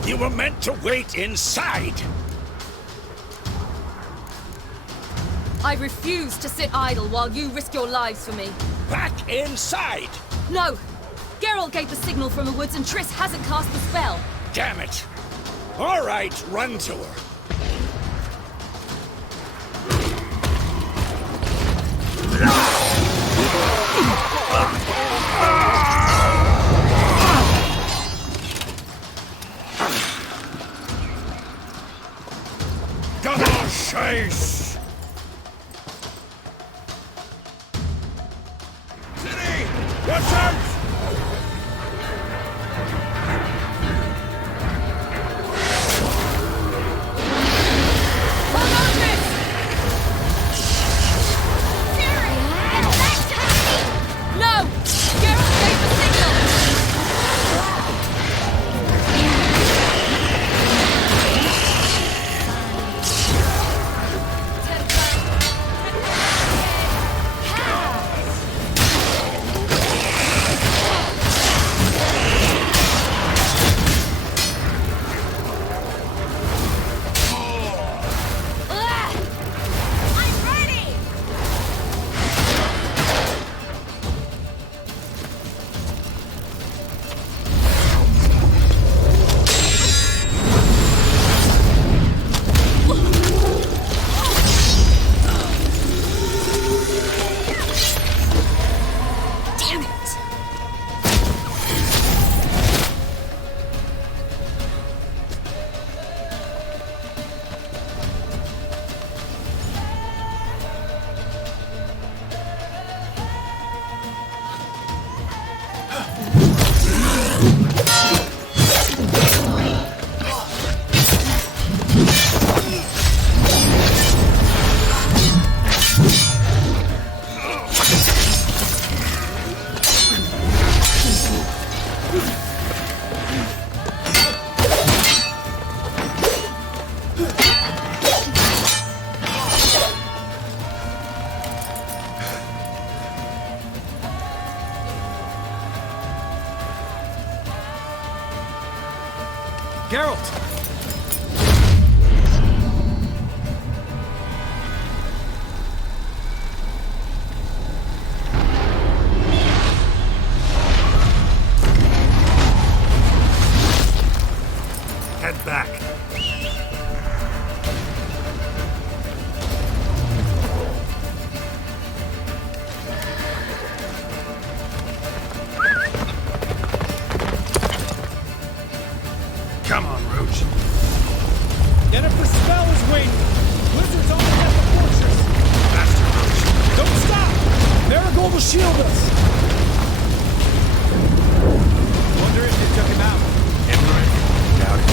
You were meant to wait inside! I refuse to sit idle while you risk your lives for me. Back inside! No! Geralt gave the signal from the woods and Triss hasn't cast the spell. Damn it! All right, run to her. Double chase! City! Watch out! No! Geralt gave the signal! Damn it! Geralt! Head back. Come on, Roach. Get up the spell is waiting! Blizzard's almost at the fortress! Faster, Roach. Don't stop! Marigold will shield us! Wonder if they took him out. Emperor? Doubt it.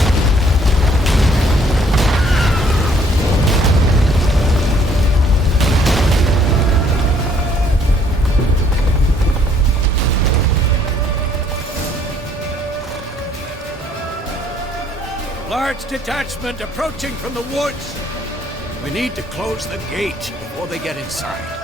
Large detachment approaching from the woods. We need to close the gate before they get inside.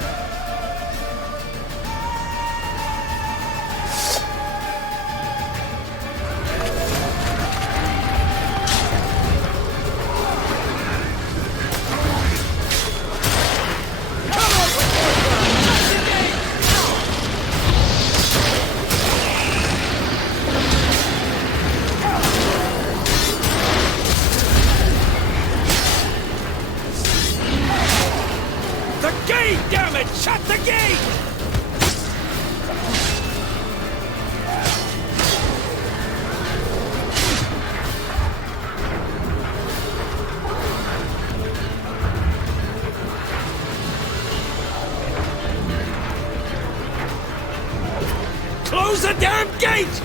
The gate, damn it! Shut the gate! Close the damn gate!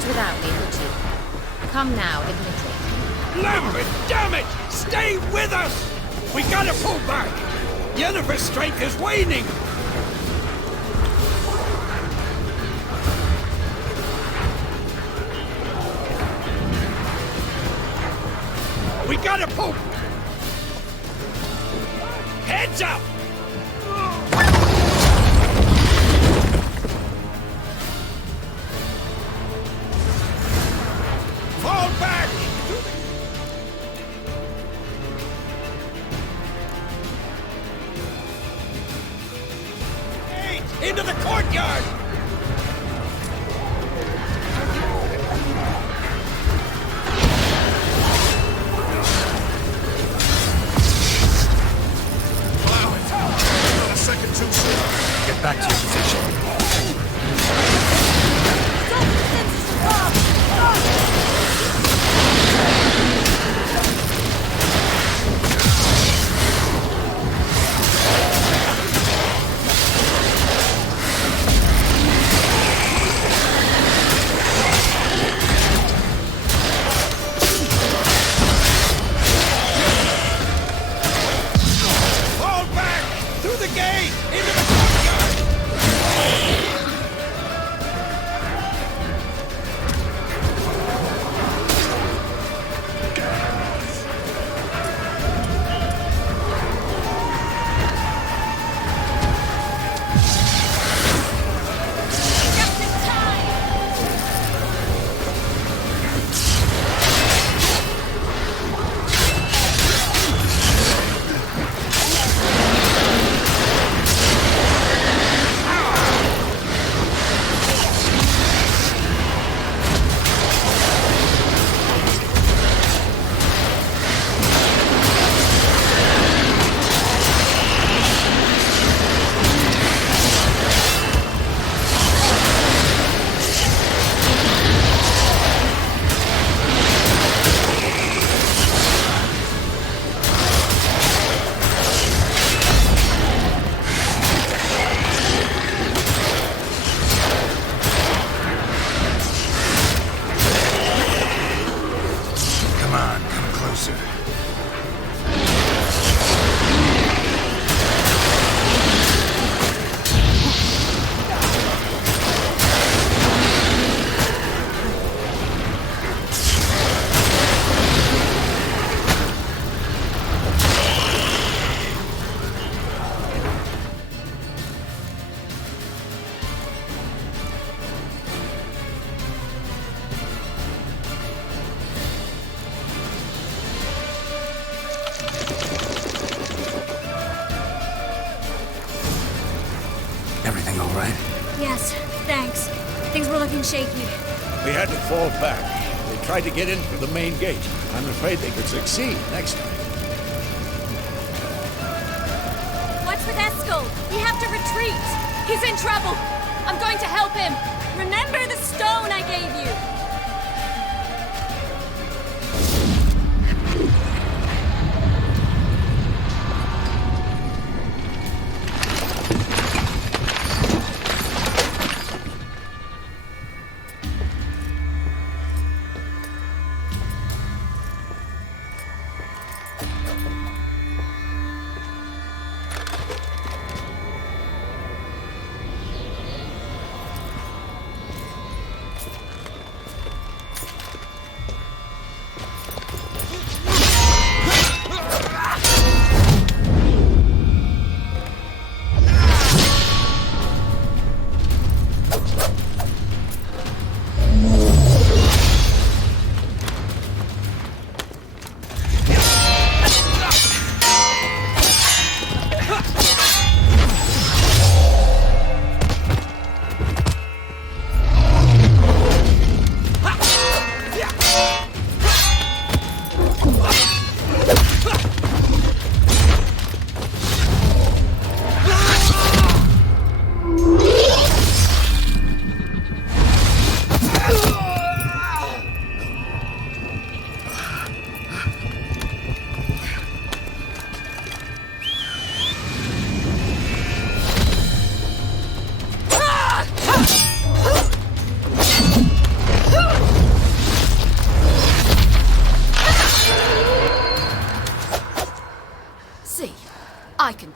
manage without me, would you? Come now, admit it. Lambert, damn it! Stay with us! We gotta pull back! Yennefer's strength is waning! We gotta pull! Heads up! Fall back! Hey, into the courtyard! Not a second too soon. Get back to your position. Fall back! Through the gate! Into the courtyard! Come on, come closer. Everything all right? Yes, thanks. Things were looking shaky. We had to fall back. They tried to get in through the main gate. I'm afraid they could succeed next time. What's with Eskel? We have to retreat. He's in trouble. I'm going to help him. Remember the stone I gave you.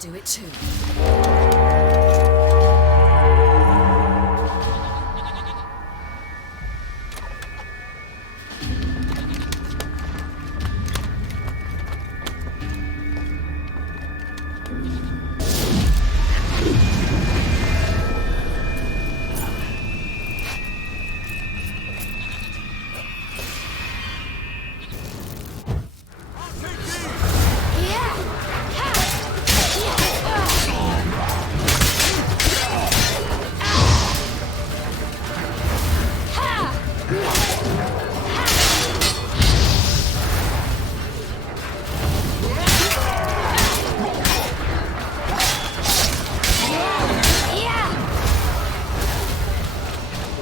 do it too.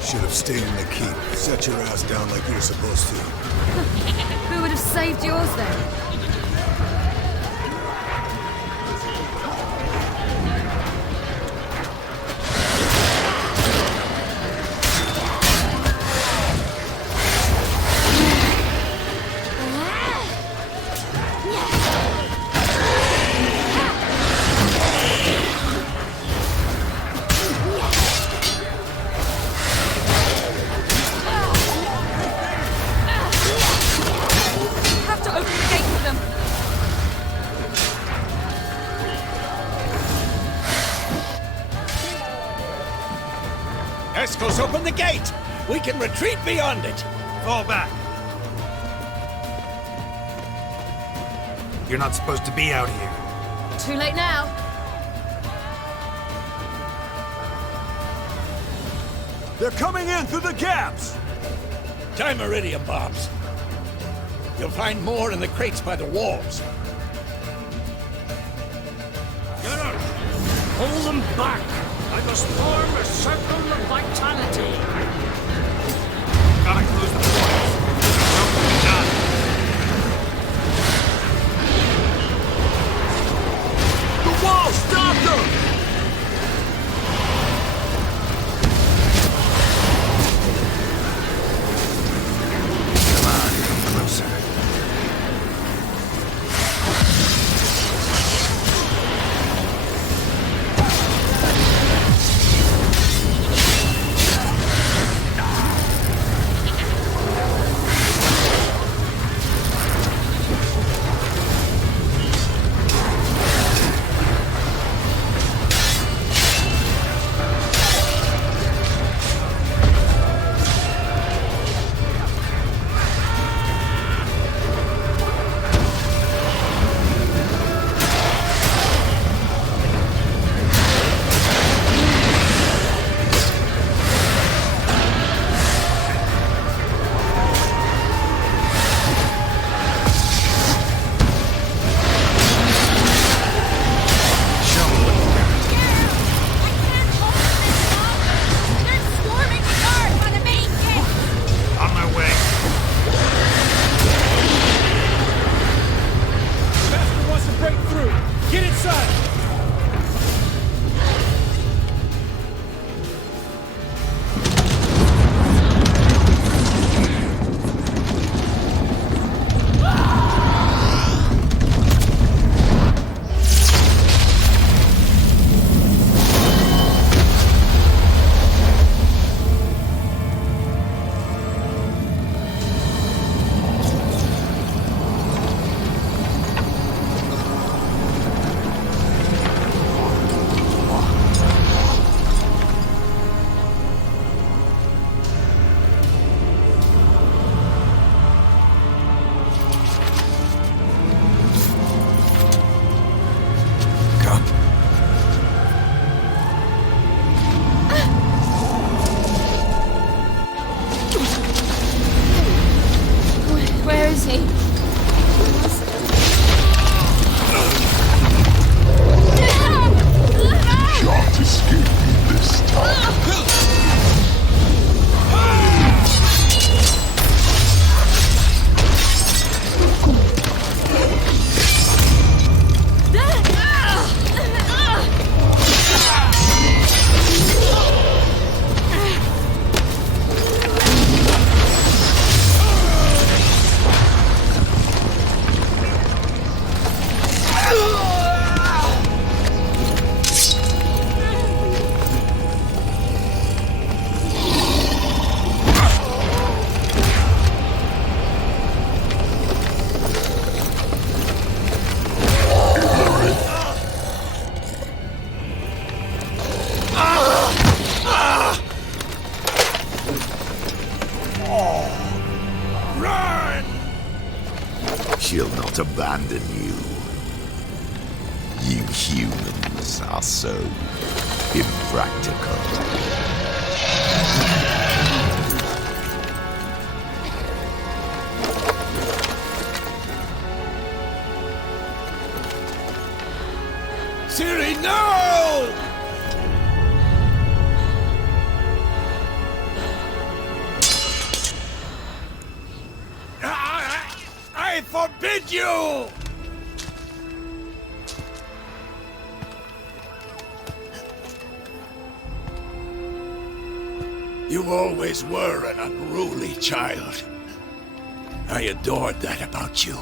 Should have stayed in the keep. Set your ass down like you're supposed to. Who would have saved yours then? Escos, open the gate! We can retreat beyond it! Fall back! You're not supposed to be out here. Too late now. They're coming in through the gaps! Time iridium bombs. You'll find more in the crates by the walls. Get up! Hold them back! I must form a circle of vitality. Gotta close the portals. Something done. The wall! Stop them! Come on, come closer. She'll not abandon you. You humans are so impractical. Ciri, no! I forbid you! You always were an unruly child. I adored that about you.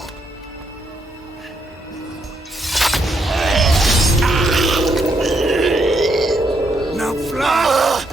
Now fly!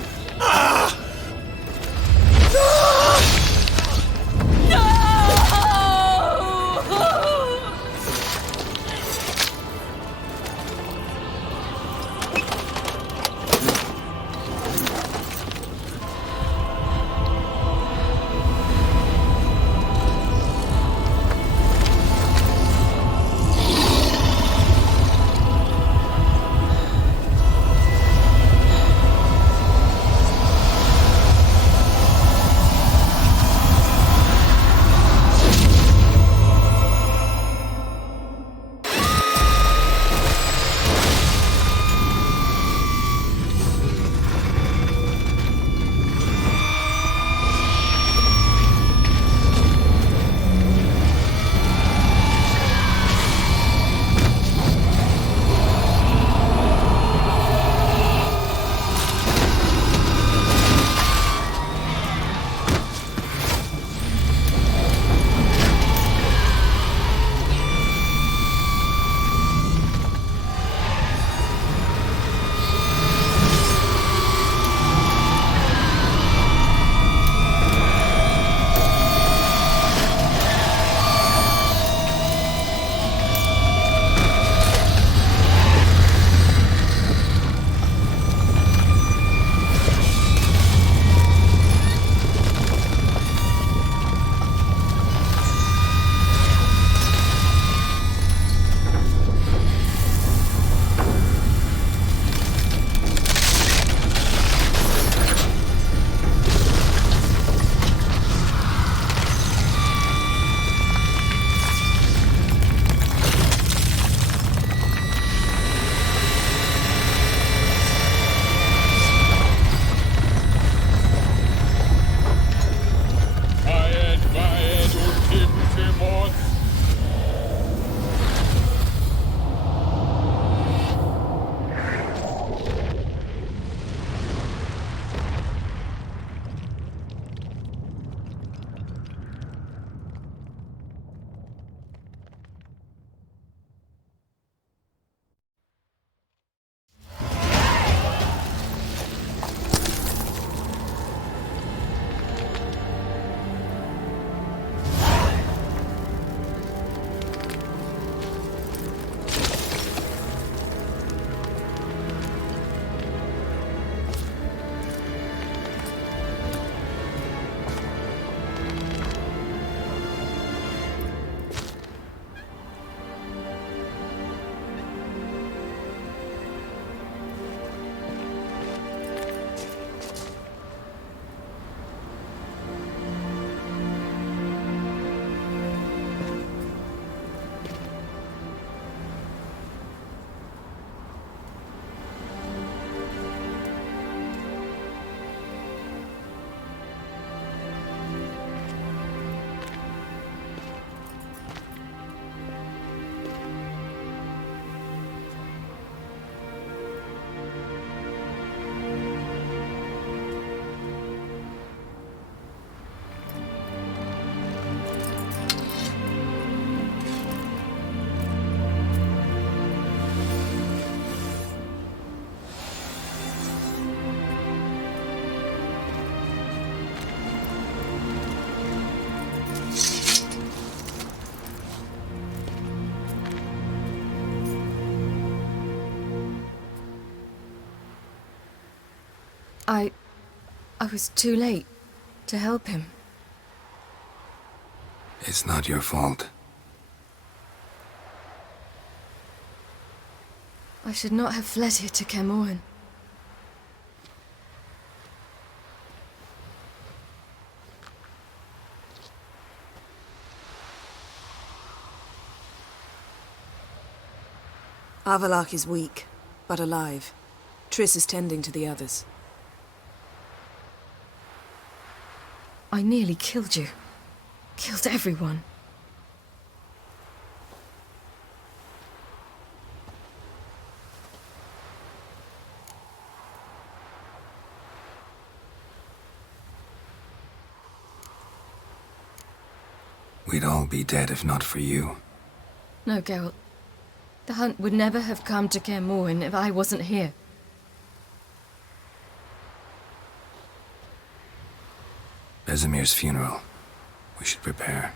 I was too late to help him. It's not your fault. I should not have fled here to Kaer Morhen. Avalak is weak, but alive. Triss is tending to the others. I nearly killed you. Killed everyone. We'd all be dead if not for you. No, Geralt. The hunt would never have come to Kaer Morhen if I wasn't here. Vesemir's funeral. We should prepare.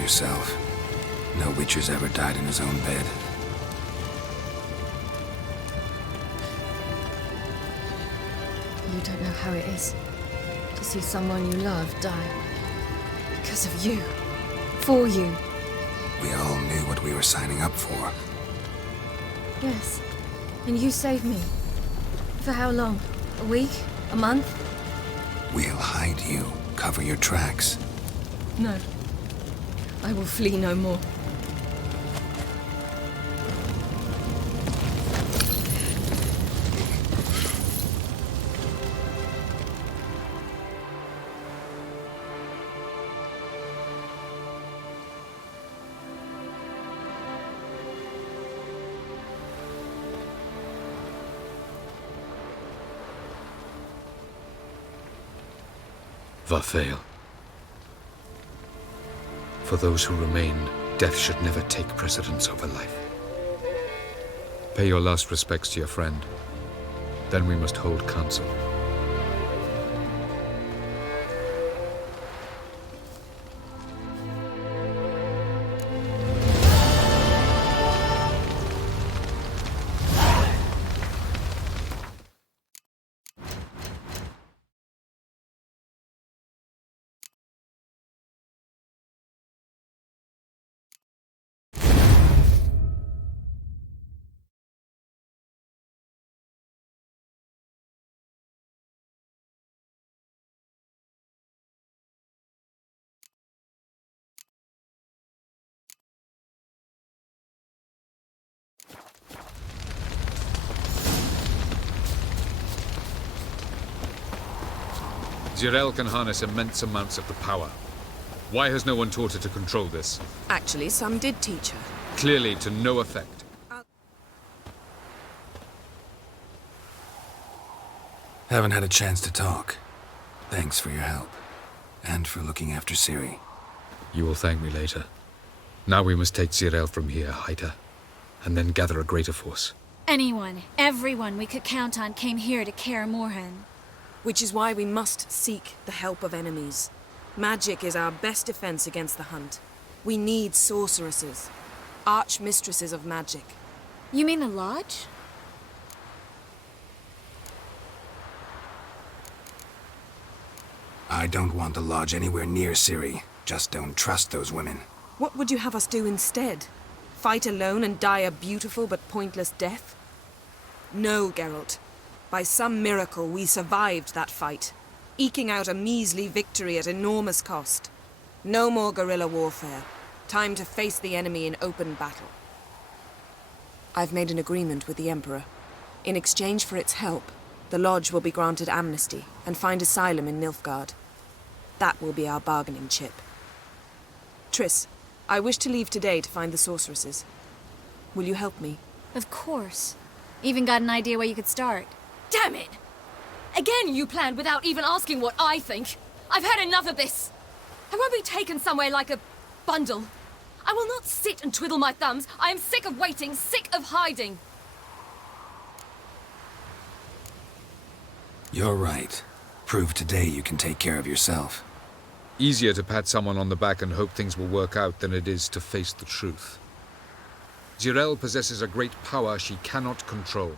Yourself. No Witcher's ever died in his own bed. You don't know how it is to see someone you love die. Because of you. For you. We all knew what we were signing up for. Yes. And you saved me. For how long? A week? A month? We'll hide you. Cover your tracks. No. I will flee no more. Varthael. For those who remain, death should never take precedence over life. Pay your last respects to your friend. Then we must hold council. Jirel can harness immense amounts of the power. Why has no one taught her to control this? Actually, some did teach her. Clearly to no effect. Haven't had a chance to talk. Thanks for your help. And for looking after Ciri. You will thank me later. Now we must take Jirel from here, hide her, and then gather a greater force. Anyone, everyone we could count on came here to Kaer Morhen. Which is why we must seek the help of enemies. Magic is our best defense against the Hunt. We need sorceresses. Archmistresses of magic. You mean the Lodge? I don't want the Lodge anywhere near Ciri. Just don't trust those women. What would you have us do instead? Fight alone and die a beautiful but pointless death? No, Geralt. By some miracle, we survived that fight, eking out a measly victory at enormous cost. No more guerrilla warfare. Time to face the enemy in open battle. I've made an agreement with the Emperor. In exchange for its help, the Lodge will be granted amnesty and find asylum in Nilfgaard. That will be our bargaining chip. Triss, I wish to leave today to find the sorceresses. Will you help me? Of course. Even got an idea where you could start. Damn it! Again you planned without even asking what I think. I've had enough of this. I won't be taken somewhere like a bundle. I will not sit and twiddle my thumbs. I am sick of waiting, sick of hiding. You're right. Prove today you can take care of yourself. Easier to pat someone on the back and hope things will work out than it is to face the truth. Jirel possesses a great power she cannot control.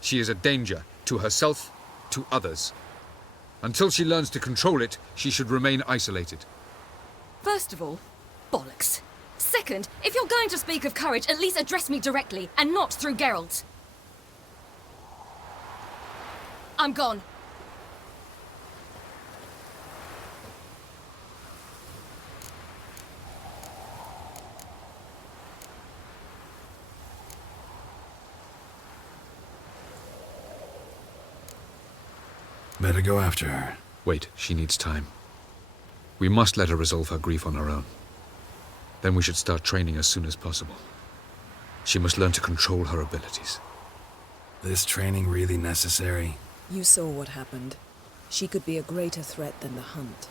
She is a danger to herself, to others. Until she learns to control it, she should remain isolated. First of all, bollocks. Second, if you're going to speak of courage, at least address me directly, and not through Geralt. I'm gone. Better go after her. Wait, she needs time. We must let her resolve her grief on her own. Then we should start training as soon as possible. She must learn to control her abilities. This training really necessary? You saw what happened. She could be a greater threat than the Hunt.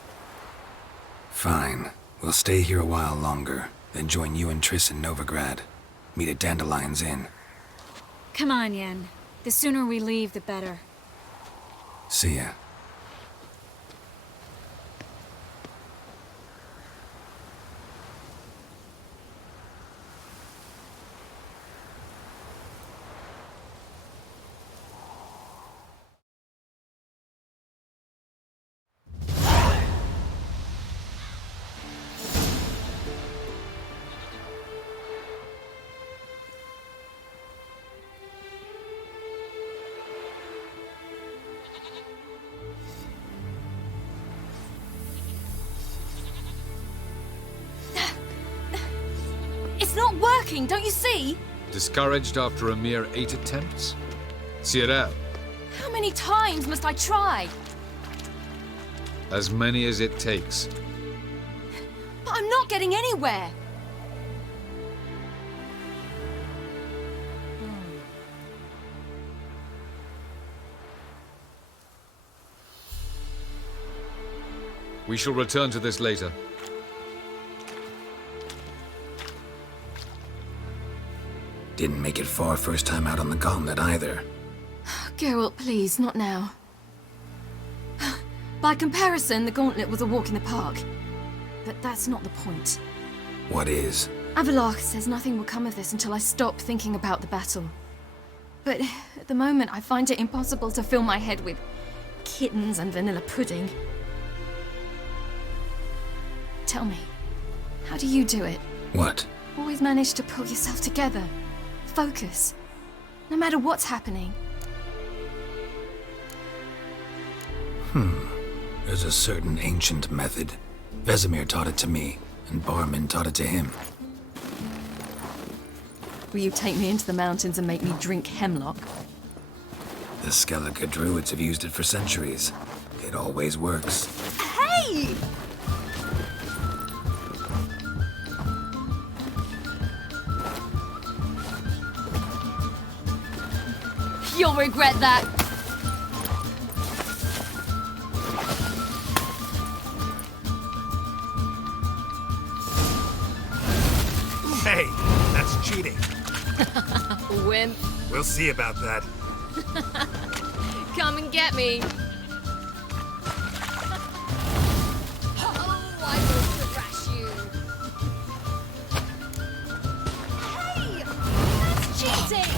Fine. We'll stay here a while longer, then join you and Triss in Novigrad. Meet at Dandelion's Inn. Come on, Yen. The sooner we leave, the better. See ya. Not working, don't you see? Discouraged after a mere 8 attempts? Cyril. How many times must I try? As many as it takes. But I'm not getting anywhere. We shall return to this later. Didn't make it far first time out on the gauntlet either. Geralt, please, not now. By comparison, the gauntlet was a walk in the park. But that's not the point. What is? Avallac'h says nothing will come of this until I stop thinking about the battle. But at the moment, I find it impossible to fill my head with kittens and vanilla pudding. Tell me, how do you do it? What? Always manage to pull yourself together. Focus. No matter what's happening. There's a certain ancient method. Vesemir taught it to me, and Barman taught it to him. Will you take me into the mountains and make me drink hemlock? The Skellige druids have used it for centuries. It always works. Hey! You'll regret that. Hey, that's cheating. Wimp. We'll see about that. Come and get me. Oh, I will thrash you. Hey! That's cheating!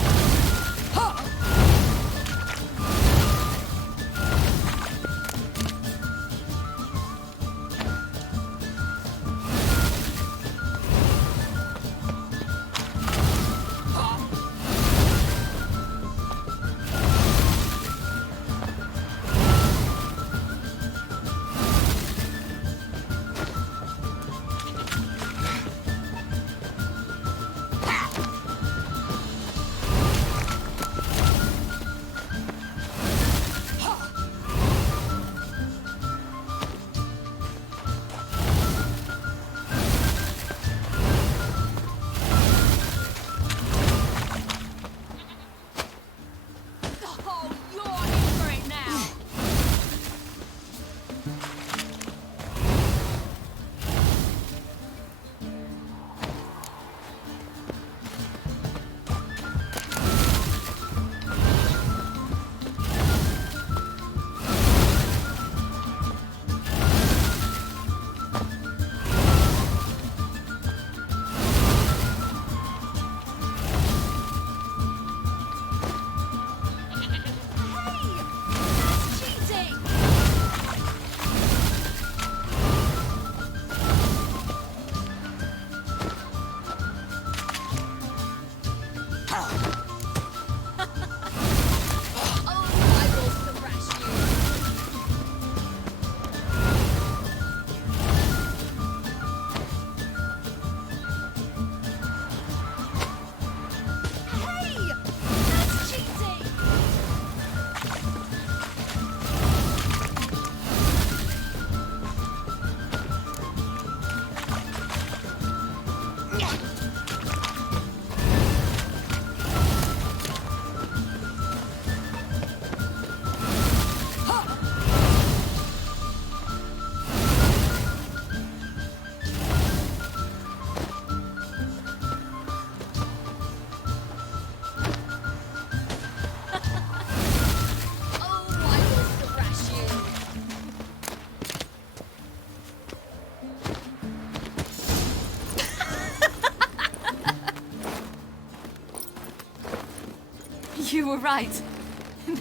You were right.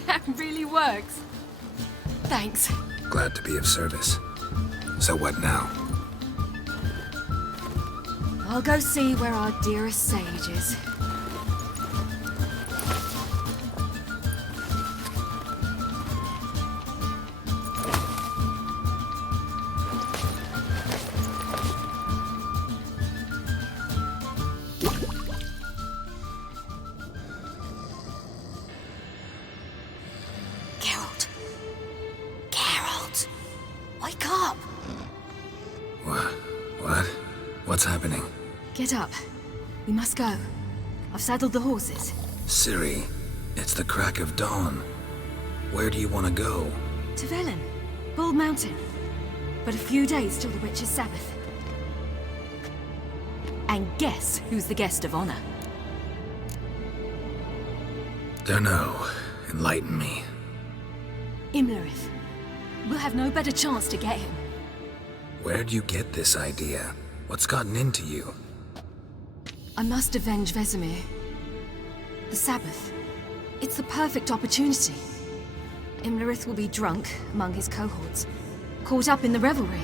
That really works. Thanks. Glad to be of service. So what now? I'll go see where our dearest sage is. Wake up! What? What's happening? Get up. We must go. I've saddled the horses. Ciri, it's the crack of dawn. Where do you want to go? To Velen. Bald Mountain. But a few days till the Witch's Sabbath. And guess who's the guest of honor? Dunno. Enlighten me. Imlerith. We'll have no better chance to get him. Where'd you get this idea? What's gotten into you? I must avenge Vesemir. The Sabbath. It's the perfect opportunity. Imlerith will be drunk among his cohorts, caught up in the revelry.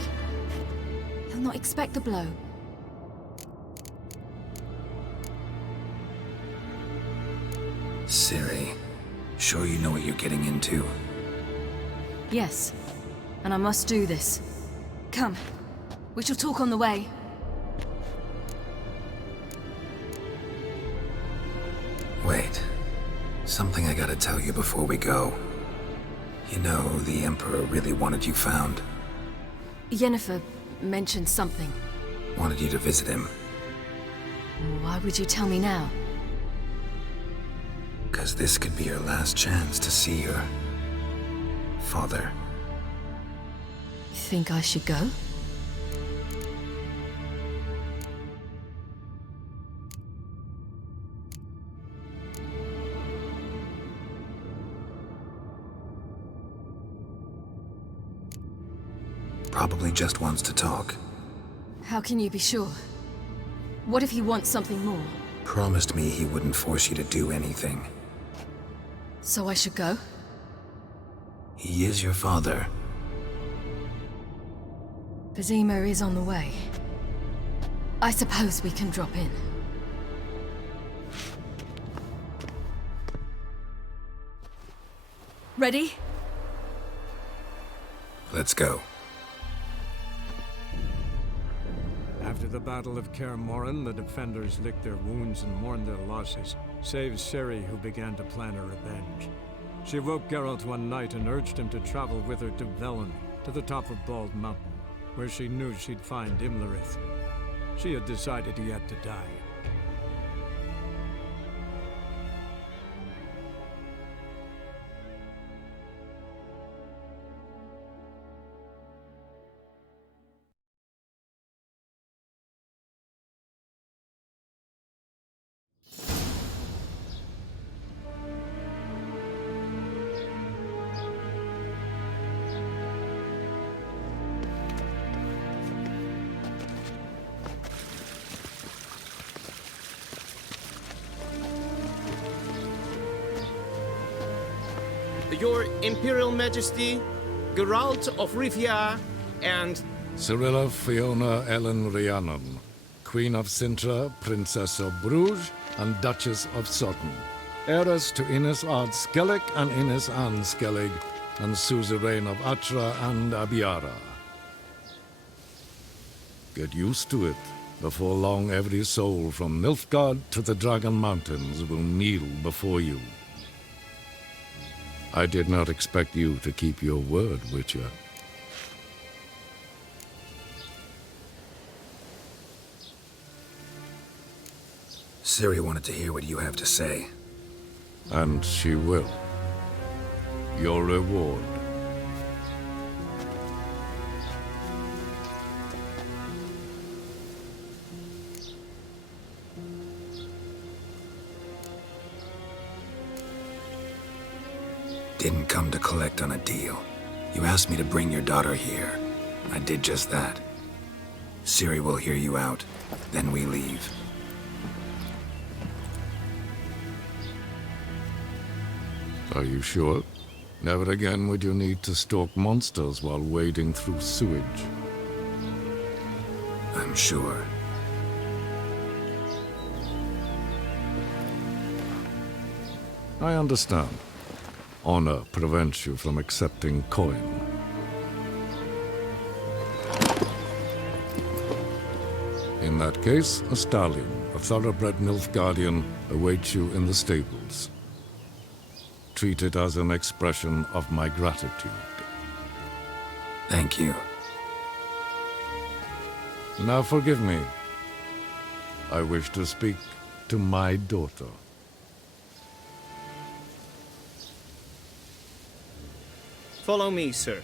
He'll not expect the blow. Ciri, sure you know what you're getting into? Yes, and I must do this. Come, we shall talk on the way. Wait. Something I gotta tell you before we go. You know, the Emperor really wanted you found. Yennefer mentioned something. Wanted you to visit him. Why would you tell me now? Because this could be your last chance to see your father. Think I should go? Probably just wants to talk. How can you be sure? What if he wants something more? Promised me he wouldn't force you to do anything. So I should go? He is your father. Vizima is on the way. I suppose we can drop in. Ready? Let's go. After the Battle of Kaer Morhen, the defenders licked their wounds and mourned their losses, save Ciri, who began to plan her revenge. She woke Geralt one night and urged him to travel with her to Velen, to the top of Bald Mountain, where she knew she'd find Imlerith. She had decided he had to die. Your Imperial Majesty, Geralt of Rivia, and... Cirilla Fiona Ellen Rhiannon, Queen of Sintra, Princess of Bruges, and Duchess of Sutton. Heiress to Innis Ard Skellig and Innis Ann Skellig, and suzerain of Atra and Abiara. Get used to it. Before long, every soul from Nilfgaard to the Dragon Mountains will kneel before you. I did not expect you to keep your word, Witcher. Ciri wanted to hear what you have to say. And she will. Your reward. Didn't come to collect on a deal. You asked me to bring your daughter here. I did just that. Ciri will hear you out, then we leave. Are you sure? Never again would you need to stalk monsters while wading through sewage. I'm sure. I understand. Honor prevents you from accepting coin. In that case, a stallion, a thoroughbred Nilfgaardian, awaits you in the stables. Treat it as an expression of my gratitude. Thank you. Now forgive me. I wish to speak to my daughter. Follow me, sir.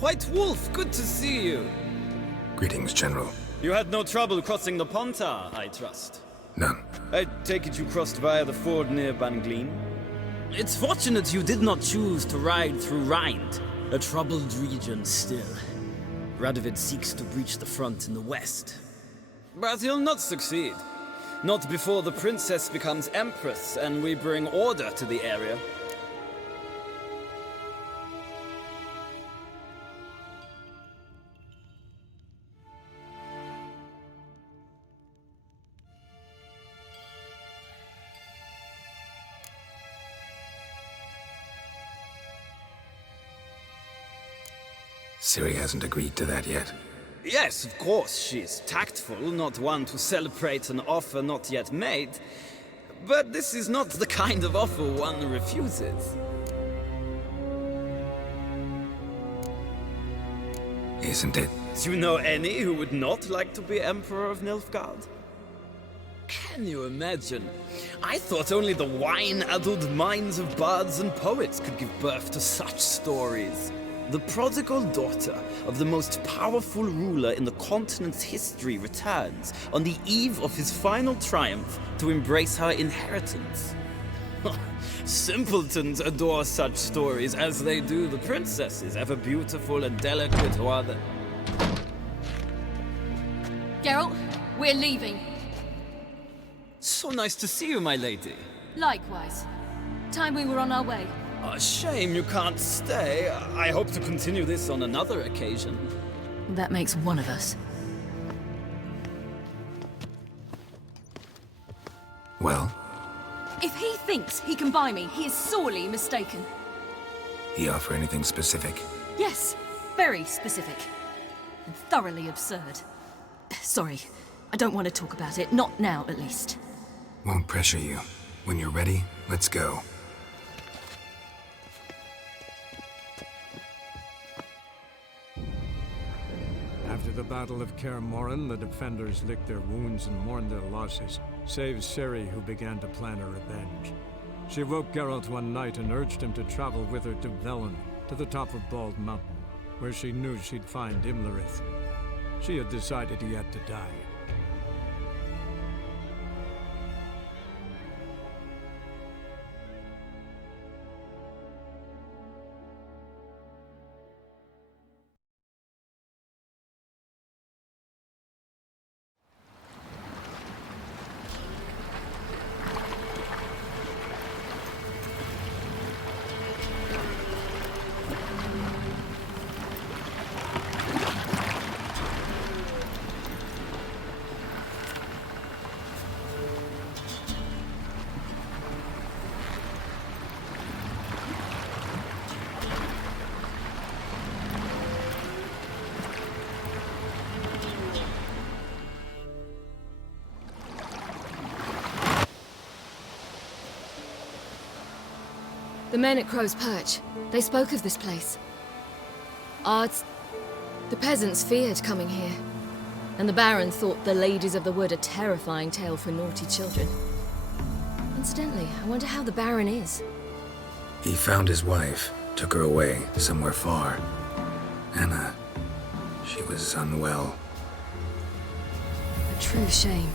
White Wolf, good to see you. Greetings, General. You had no trouble crossing the Pontar, I trust. None. I take it you crossed via the ford near Banglin? It's fortunate you did not choose to ride through Rind, a troubled region still. Radovid seeks to breach the front in the west. But he'll not succeed. Not before the princess becomes empress and we bring order to the area. Ciri hasn't agreed to that yet. Yes, of course, she's tactful, not one to celebrate an offer not yet made. But this is not the kind of offer one refuses. Isn't it? Do you know any who would not like to be Emperor of Nilfgaard? Can you imagine? I thought only the wine-addled minds of bards and poets could give birth to such stories. The prodigal daughter of the most powerful ruler in the continent's history returns on the eve of his final triumph to embrace her inheritance. Simpletons adore such stories as they do the princesses, ever beautiful and delicate who are the... Geralt, we're leaving. So nice to see you, my lady. Likewise. Time we were on our way. A shame you can't stay. I hope to continue this on another occasion. That makes one of us. Well? If he thinks he can buy me, he is sorely mistaken. He offer anything specific? Yes, very specific. And thoroughly absurd. Sorry, I don't want to talk about it. Not now, at least. Won't pressure you. When you're ready, let's go. After the Battle of Kaer Morhen, the defenders licked their wounds and mourned their losses, save Ciri, who began to plan a revenge. She woke Geralt one night and urged him to travel with her to Velen, to the top of Bald Mountain, where she knew she'd find Imlerith. She had decided he had to die. The men at Crow's Perch, they spoke of this place. The peasants feared coming here. And the Baron thought the Ladies of the Wood a terrifying tale for naughty children. Incidentally, I wonder how the Baron is. He found his wife, took her away, somewhere far. Anna, she was unwell. A true shame.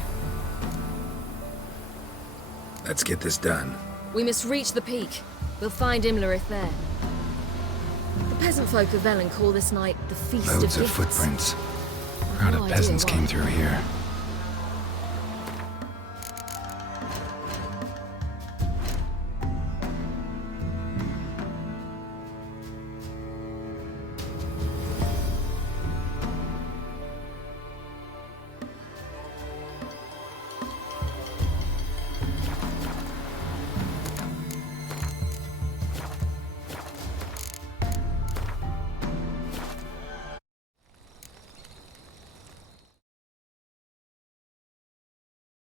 Let's get this done. We must reach the peak. We'll find Imlerith there. The peasant folk of Velen call this night the Feast of Gifts. Loads of footprints. A crowd of peasants came through here.